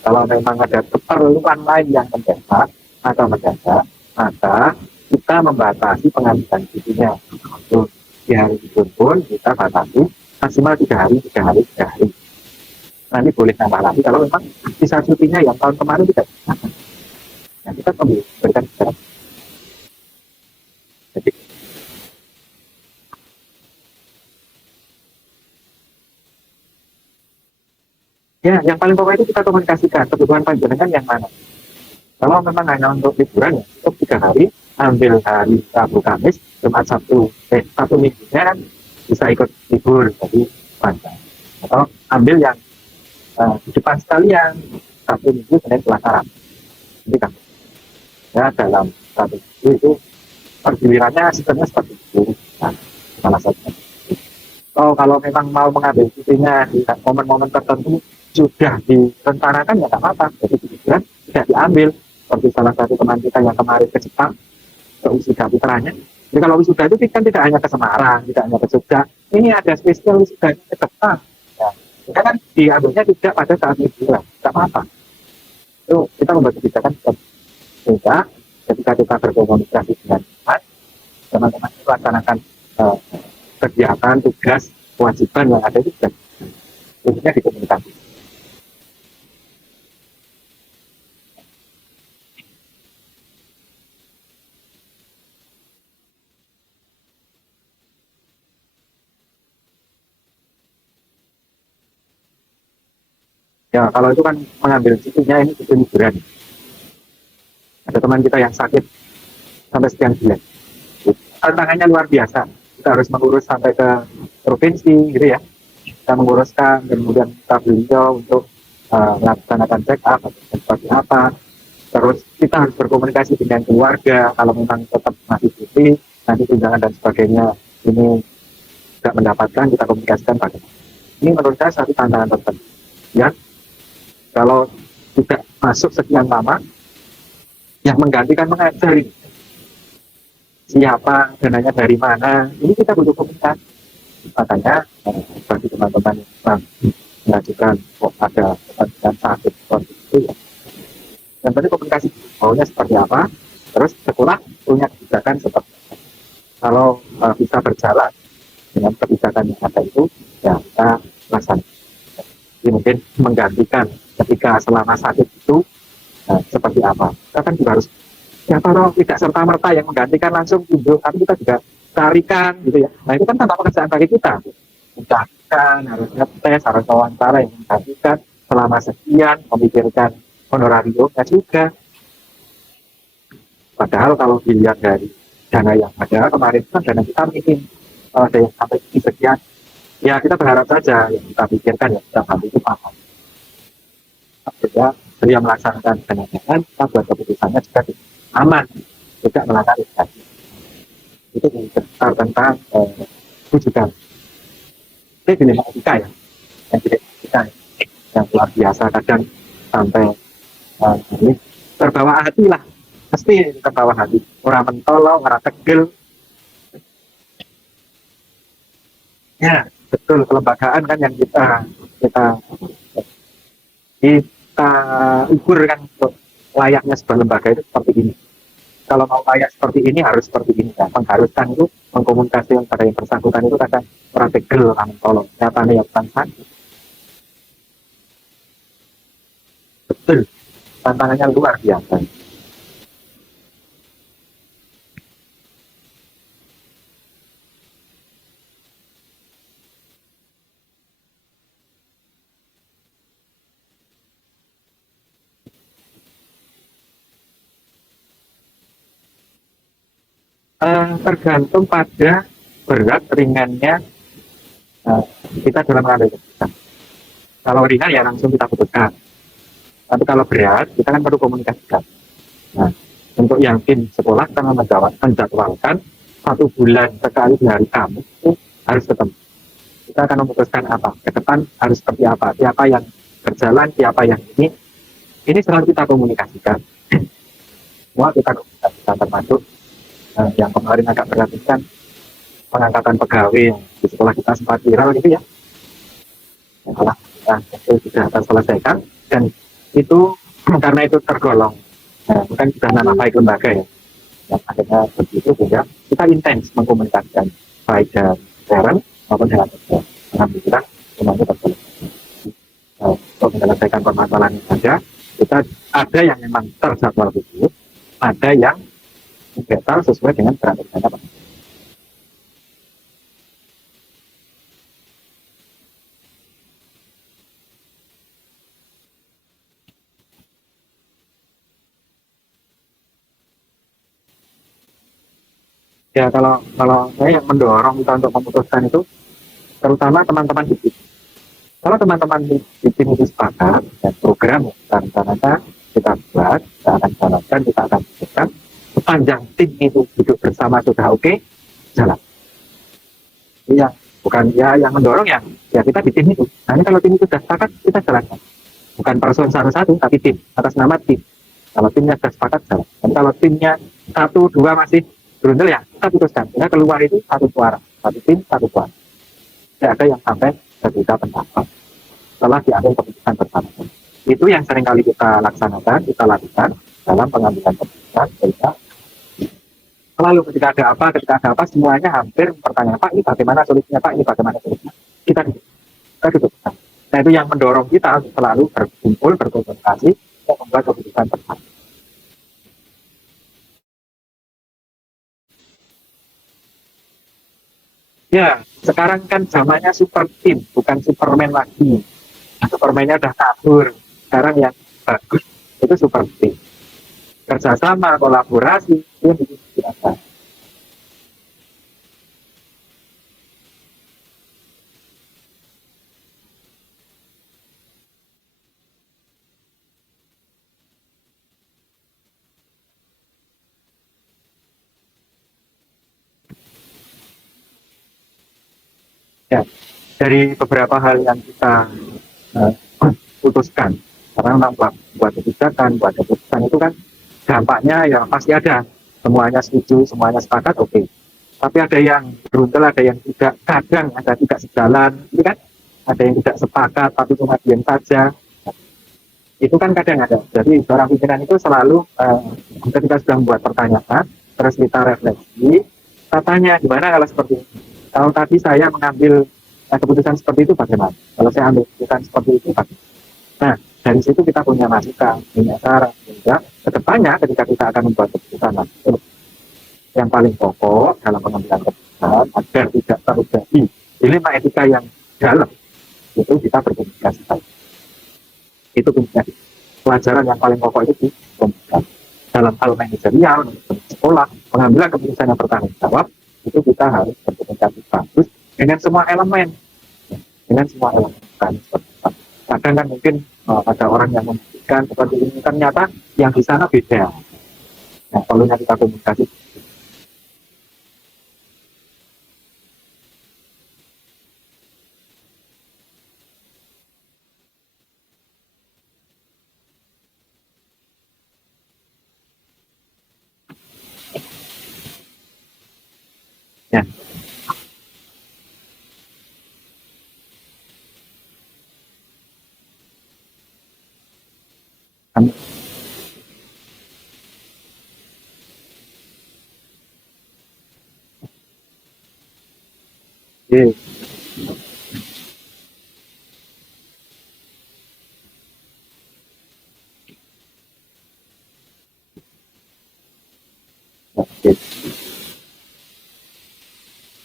kalau memang ada keperluan lain yang mendesak atau mendadak, maka kita membatasi pengambilan cutinya. Di hari libur pun kita batasi maksimal 3 hari. Nanti boleh tambah lagi kalau memang sisa cutinya yang tahun kemarin tidak bisa. Nah, kita berikan secara. Jadi, ya, yang paling pokok itu kita komunikasikan kebutuhan panjenengan yang mana. Kalau memang hanya untuk liburan, ya, untuk 3 hari, ambil hari Rabu Kamis, Jumat Sabtu, satu minggunya kan bisa ikut libur, jadi panjang. Atau ambil yang di depan sekalian satu minggu Senin Selasa Rabu. Jadi kan ya dalam satu minggu itu pergilirannya sistemnya seperti itu. Nah, salah satunya. Kalau memang mau mengambil cutinya di momen-momen tertentu sudah direncanakan ya nggak apa-apa, jadi liburan tidak diambil. Seperti salah satu teman kita yang kemarin ke Jepang ke wisuda putranya. Jadi kalau wisuda itu kan tidak hanya ke Semarang, tidak hanya ke Jogja, ini ada spesial wisuda ke Jepang. Ya, kita kan diambilnya tidak pada saat liburan, nggak apa-apa. Itu kita membuat kebijakan sehingga ketika kita berkomunikasi dengan teman-teman itu laksanakan kegiatan, tugas, kewajiban yang ada itu khususnya di komunikasi. Ya kalau itu kan mengambil cutinya ini cuti liburan. Ada teman kita yang sakit sampai sekian bulan. Tantangannya luar biasa. Kita harus mengurus sampai ke provinsi gitu ya. Kita menguruskan, kemudian kita beliau untuk melaksanakan check up atau seperti apa. Terus kita harus berkomunikasi dengan keluarga. Kalau memang tetap masih cuti, nanti tunjangan dan sebagainya ini tidak mendapatkan, kita komunikasikan bagaimana. Ini menurut saya satu tantangan tertentu. Ya, kalau tidak masuk sekian lama, yang menggantikan mengajari siapa, dananya dari mana, ini kita butuh komunikasi. Makanya bagi teman-teman yang mengajukan ada kepentingan sakit seperti itu ya, yang penting komunikasi maunya seperti apa, terus sekolah punya kebijakan seperti apa. Kalau bisa berjalan dengan kebijakan yang ada itu, ya kita laksanakan. Jadi mungkin menggantikan ketika selama sakit itu seperti apa. Kita kan juga harus, ya kalau tidak serta-merta yang menggantikan langsung tunjuk, tapi kita juga carikan gitu ya. Nah itu kan tanpa pekerjaan bagi kita. Mencarikan, harus ngetes, harus wawancara yang menggantikan selama sekian, memikirkan honorariumnya juga. Padahal kalau dilihat dari dana yang ada kemarin kan dana kita minim, ada yang sampai sekian. Ya kita berharap saja yang kita pikirkan ya kita bantu itu paham. Sehingga beliau melaksanakan penelitian, kita buat keputusannya juga aman, tidak melanggar regulasi. Itu sekitar tentang rujukan. Ini dilematika ya, yang dilematika yang luar biasa, kadang sampai ini terbawa hati lah, pasti terbawa hati. Orang mentolong, orang tegel. Ya, betul, kelembagaan kan yang kita ukur kan untuk layaknya sebuah lembaga itu seperti ini. Kalau mau layak seperti ini harus seperti ini. Ya. Mengharuskan itu mengkomunikasikan pada yang bersangkutan itu kadang orang tegel, orang tolong. Nyatanya yang tantangan. Betul, tantangannya luar biasa. Tergantung pada berat ringannya kita dalam mengambil keputusan. Kalau ringan ya langsung kita putuskan. Tapi kalau berat kita kan perlu komunikasikan. Nah, untuk yang tim sekolah kita menjadwalkan 1 bulan sekali di hari Kamis itu harus ketemu. Kita akan memutuskan apa ke depan harus seperti apa, siapa yang berjalan, siapa yang ini. Ini selalu kita komunikasikan. Semua kita komunikasikan termasuk yang kemarin agak berat kan pengangkatan pegawai yang di sekolah kita sempat viral gitu ya. Setelah itu sudah terselesaikan dan itu karena itu tergolong bukan sudah nama baik lembaga ya. Yang akhirnya begitu sehingga kita intens mengkomunikasikan baik dengan parent maupun dengan kerja. Alhamdulillah semuanya terselesaikan. Untuk menyelesaikan permasalahan yang ada, kita ada yang memang terjadwal khusus, ada yang detail sesuai dengan peran kerjanya. Ya kalau saya yang mendorong kita untuk memutuskan itu terutama teman-teman di tim. Kalau teman-teman di tim itu sepakat dan program yang kita rencanakan kita buat, kita akan jalankan, kita akan putuskan sepanjang tim itu duduk bersama sudah oke, jalan. Yang bukan ya yang mendorong yang Ya kita di tim itu. Nah ini kalau tim itu sudah sepakat, kita jalankan. Bukan person satu-satu, tapi tim. Atas nama tim. Kalau timnya sudah sepakat, jalan. Dan kalau timnya satu, dua masih berundel ya, kita putuskan. Kita keluar itu satu suara. Satu tim, satu suara. Tidak ada yang sampai berbeda pendapat. Setelah diambil keputusan bersama. Itu yang sering kali kita laksanakan, kita lakukan dalam pengambilan keputusan. Sehingga selalu ketika ada apa, semuanya hampir bertanya, Pak, ini bagaimana solusinya, Pak, ini bagaimana solusinya. Kita duduk. Nah, itu yang mendorong kita untuk selalu berkumpul, berkomunikasi, untuk membuat keputusan bersama. Ya, sekarang kan zamannya super team, bukan Superman lagi. Supermannya udah kabur. Sekarang yang bagus itu super team. Kerjasama, kolaborasi, itu biasa. Ya, dari beberapa hal yang kita uh, putuskan, karena memang buat kebijakan, buat keputusan itu kan dampaknya ya pasti ada. Semuanya setuju, semuanya sepakat, oke. Tapi ada yang beruntung, ada yang tidak, kadang ada tidak sejalan, itu kan ada yang tidak sepakat, tapi cuma diam saja. Itu kan kadang ada. Jadi seorang pimpinan itu selalu ketika sudah membuat pertanyaan, terus kita refleksi, kita tanya gimana kalau seperti ini. Kalau tadi saya mengambil keputusan seperti itu bagaimana? Kalau saya ambil keputusan seperti itu bagaimana? Nah, dari situ kita punya masukan, punya cara, sehingga kedepannya ketika kita akan membuat keputusan yang paling pokok dalam pengambilan keputusan agar tidak terjadi dilema etika yang dalam, itu kita berkomunikasi. Itu punya pelajaran yang paling pokok itu di komunikasi. Dalam hal manajerial, sekolah, pengambilan keputusan yang bertanggung jawab, itu kita harus berkomunikasi bagus dengan semua elemen, kadang kan mungkin ada orang yang membuktikan seperti ini, ternyata yang di sana beda. Nah, perlunya kita komunikasi. Ya. Oke. Oke.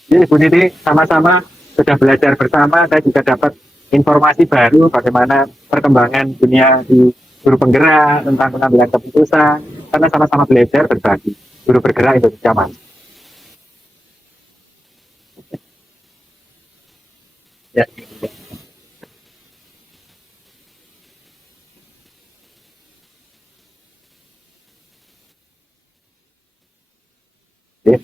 Jadi Bu Niti, sama-sama sudah belajar bersama, saya juga dapat informasi baru bagaimana perkembangan dunia di guru penggerak tentang pengambilan keputusan, karena sama-sama belajar berbagi. Guru bergerak Indonesia Maju. Ya. Oke.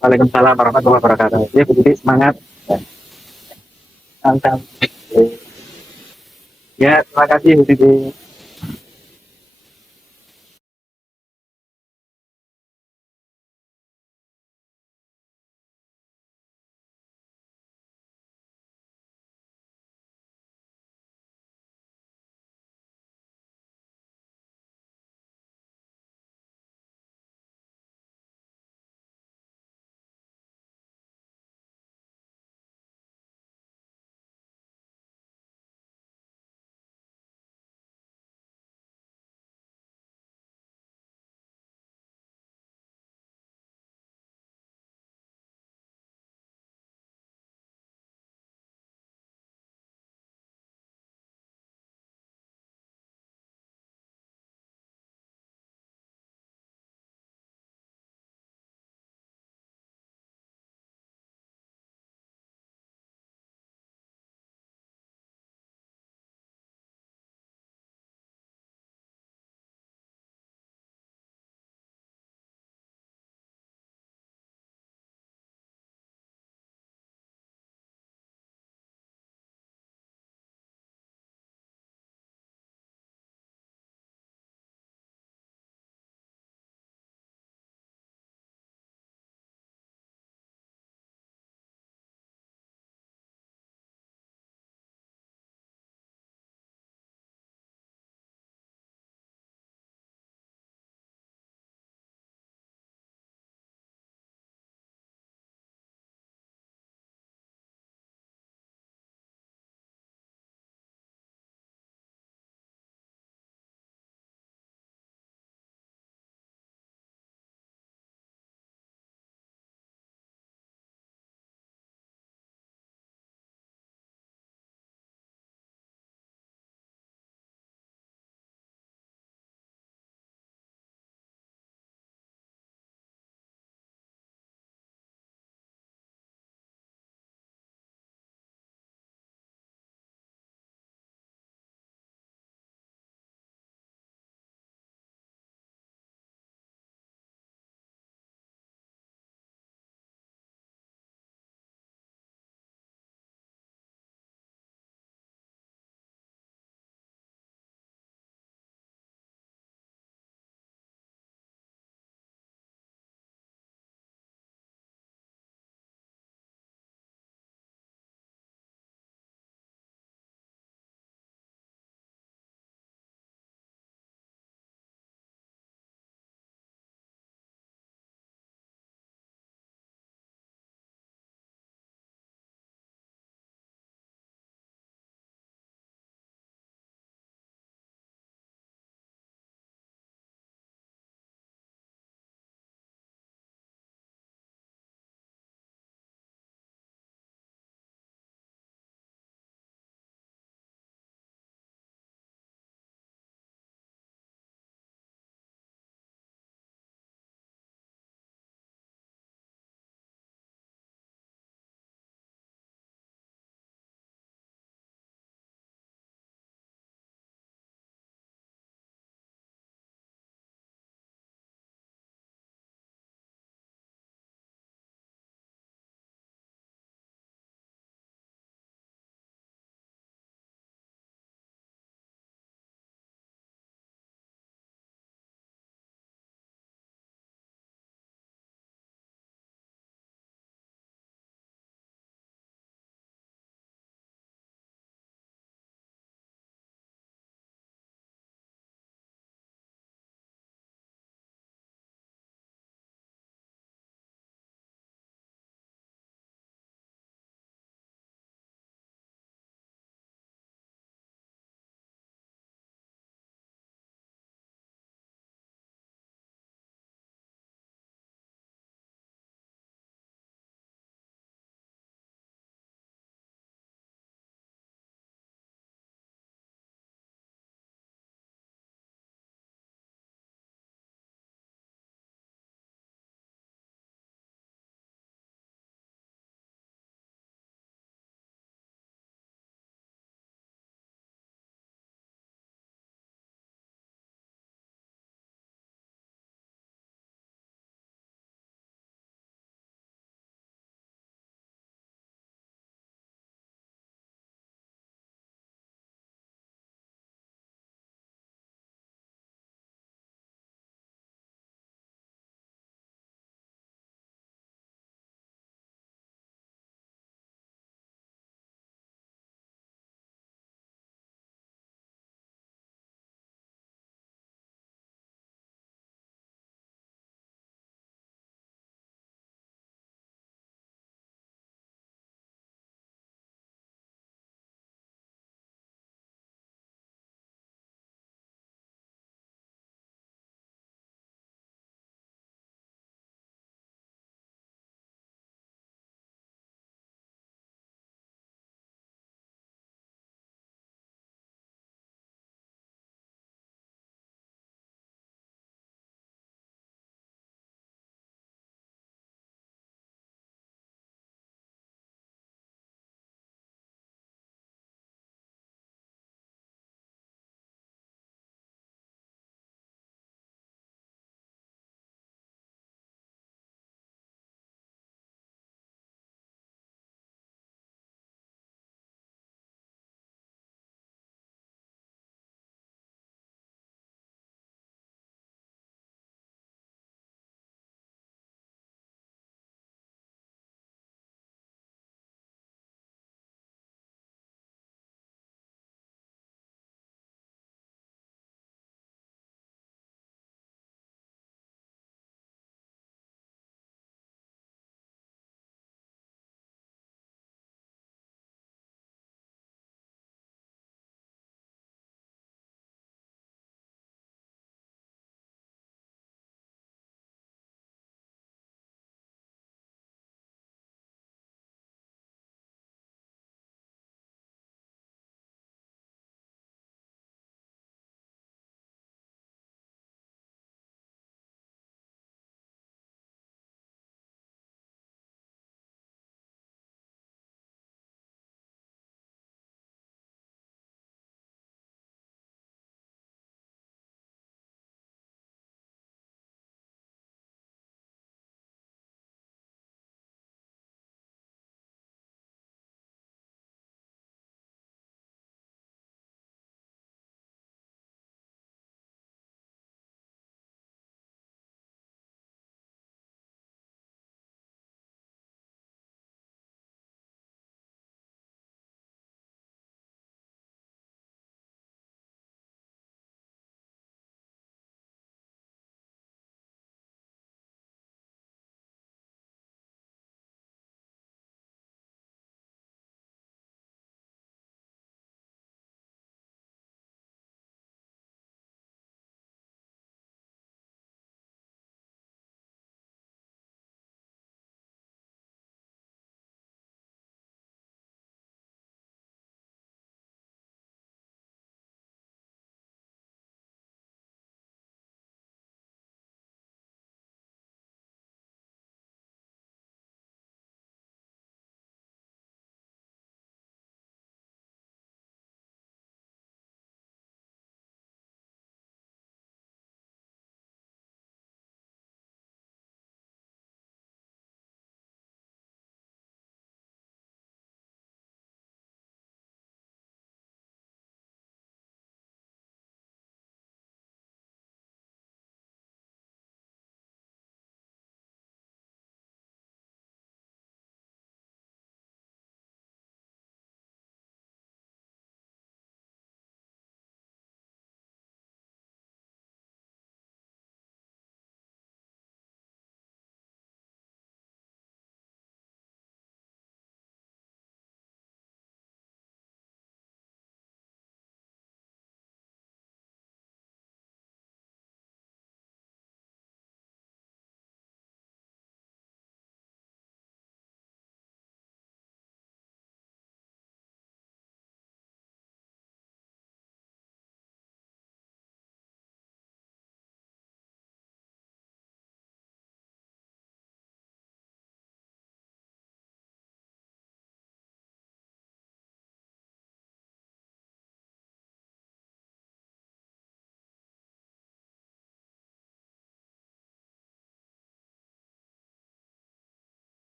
Waalaikumsalam warahmatullahi wabarakatuh. Ya, Bu Niti, semangat. Ya. Mantap. Ya, terima kasih Bu Niti.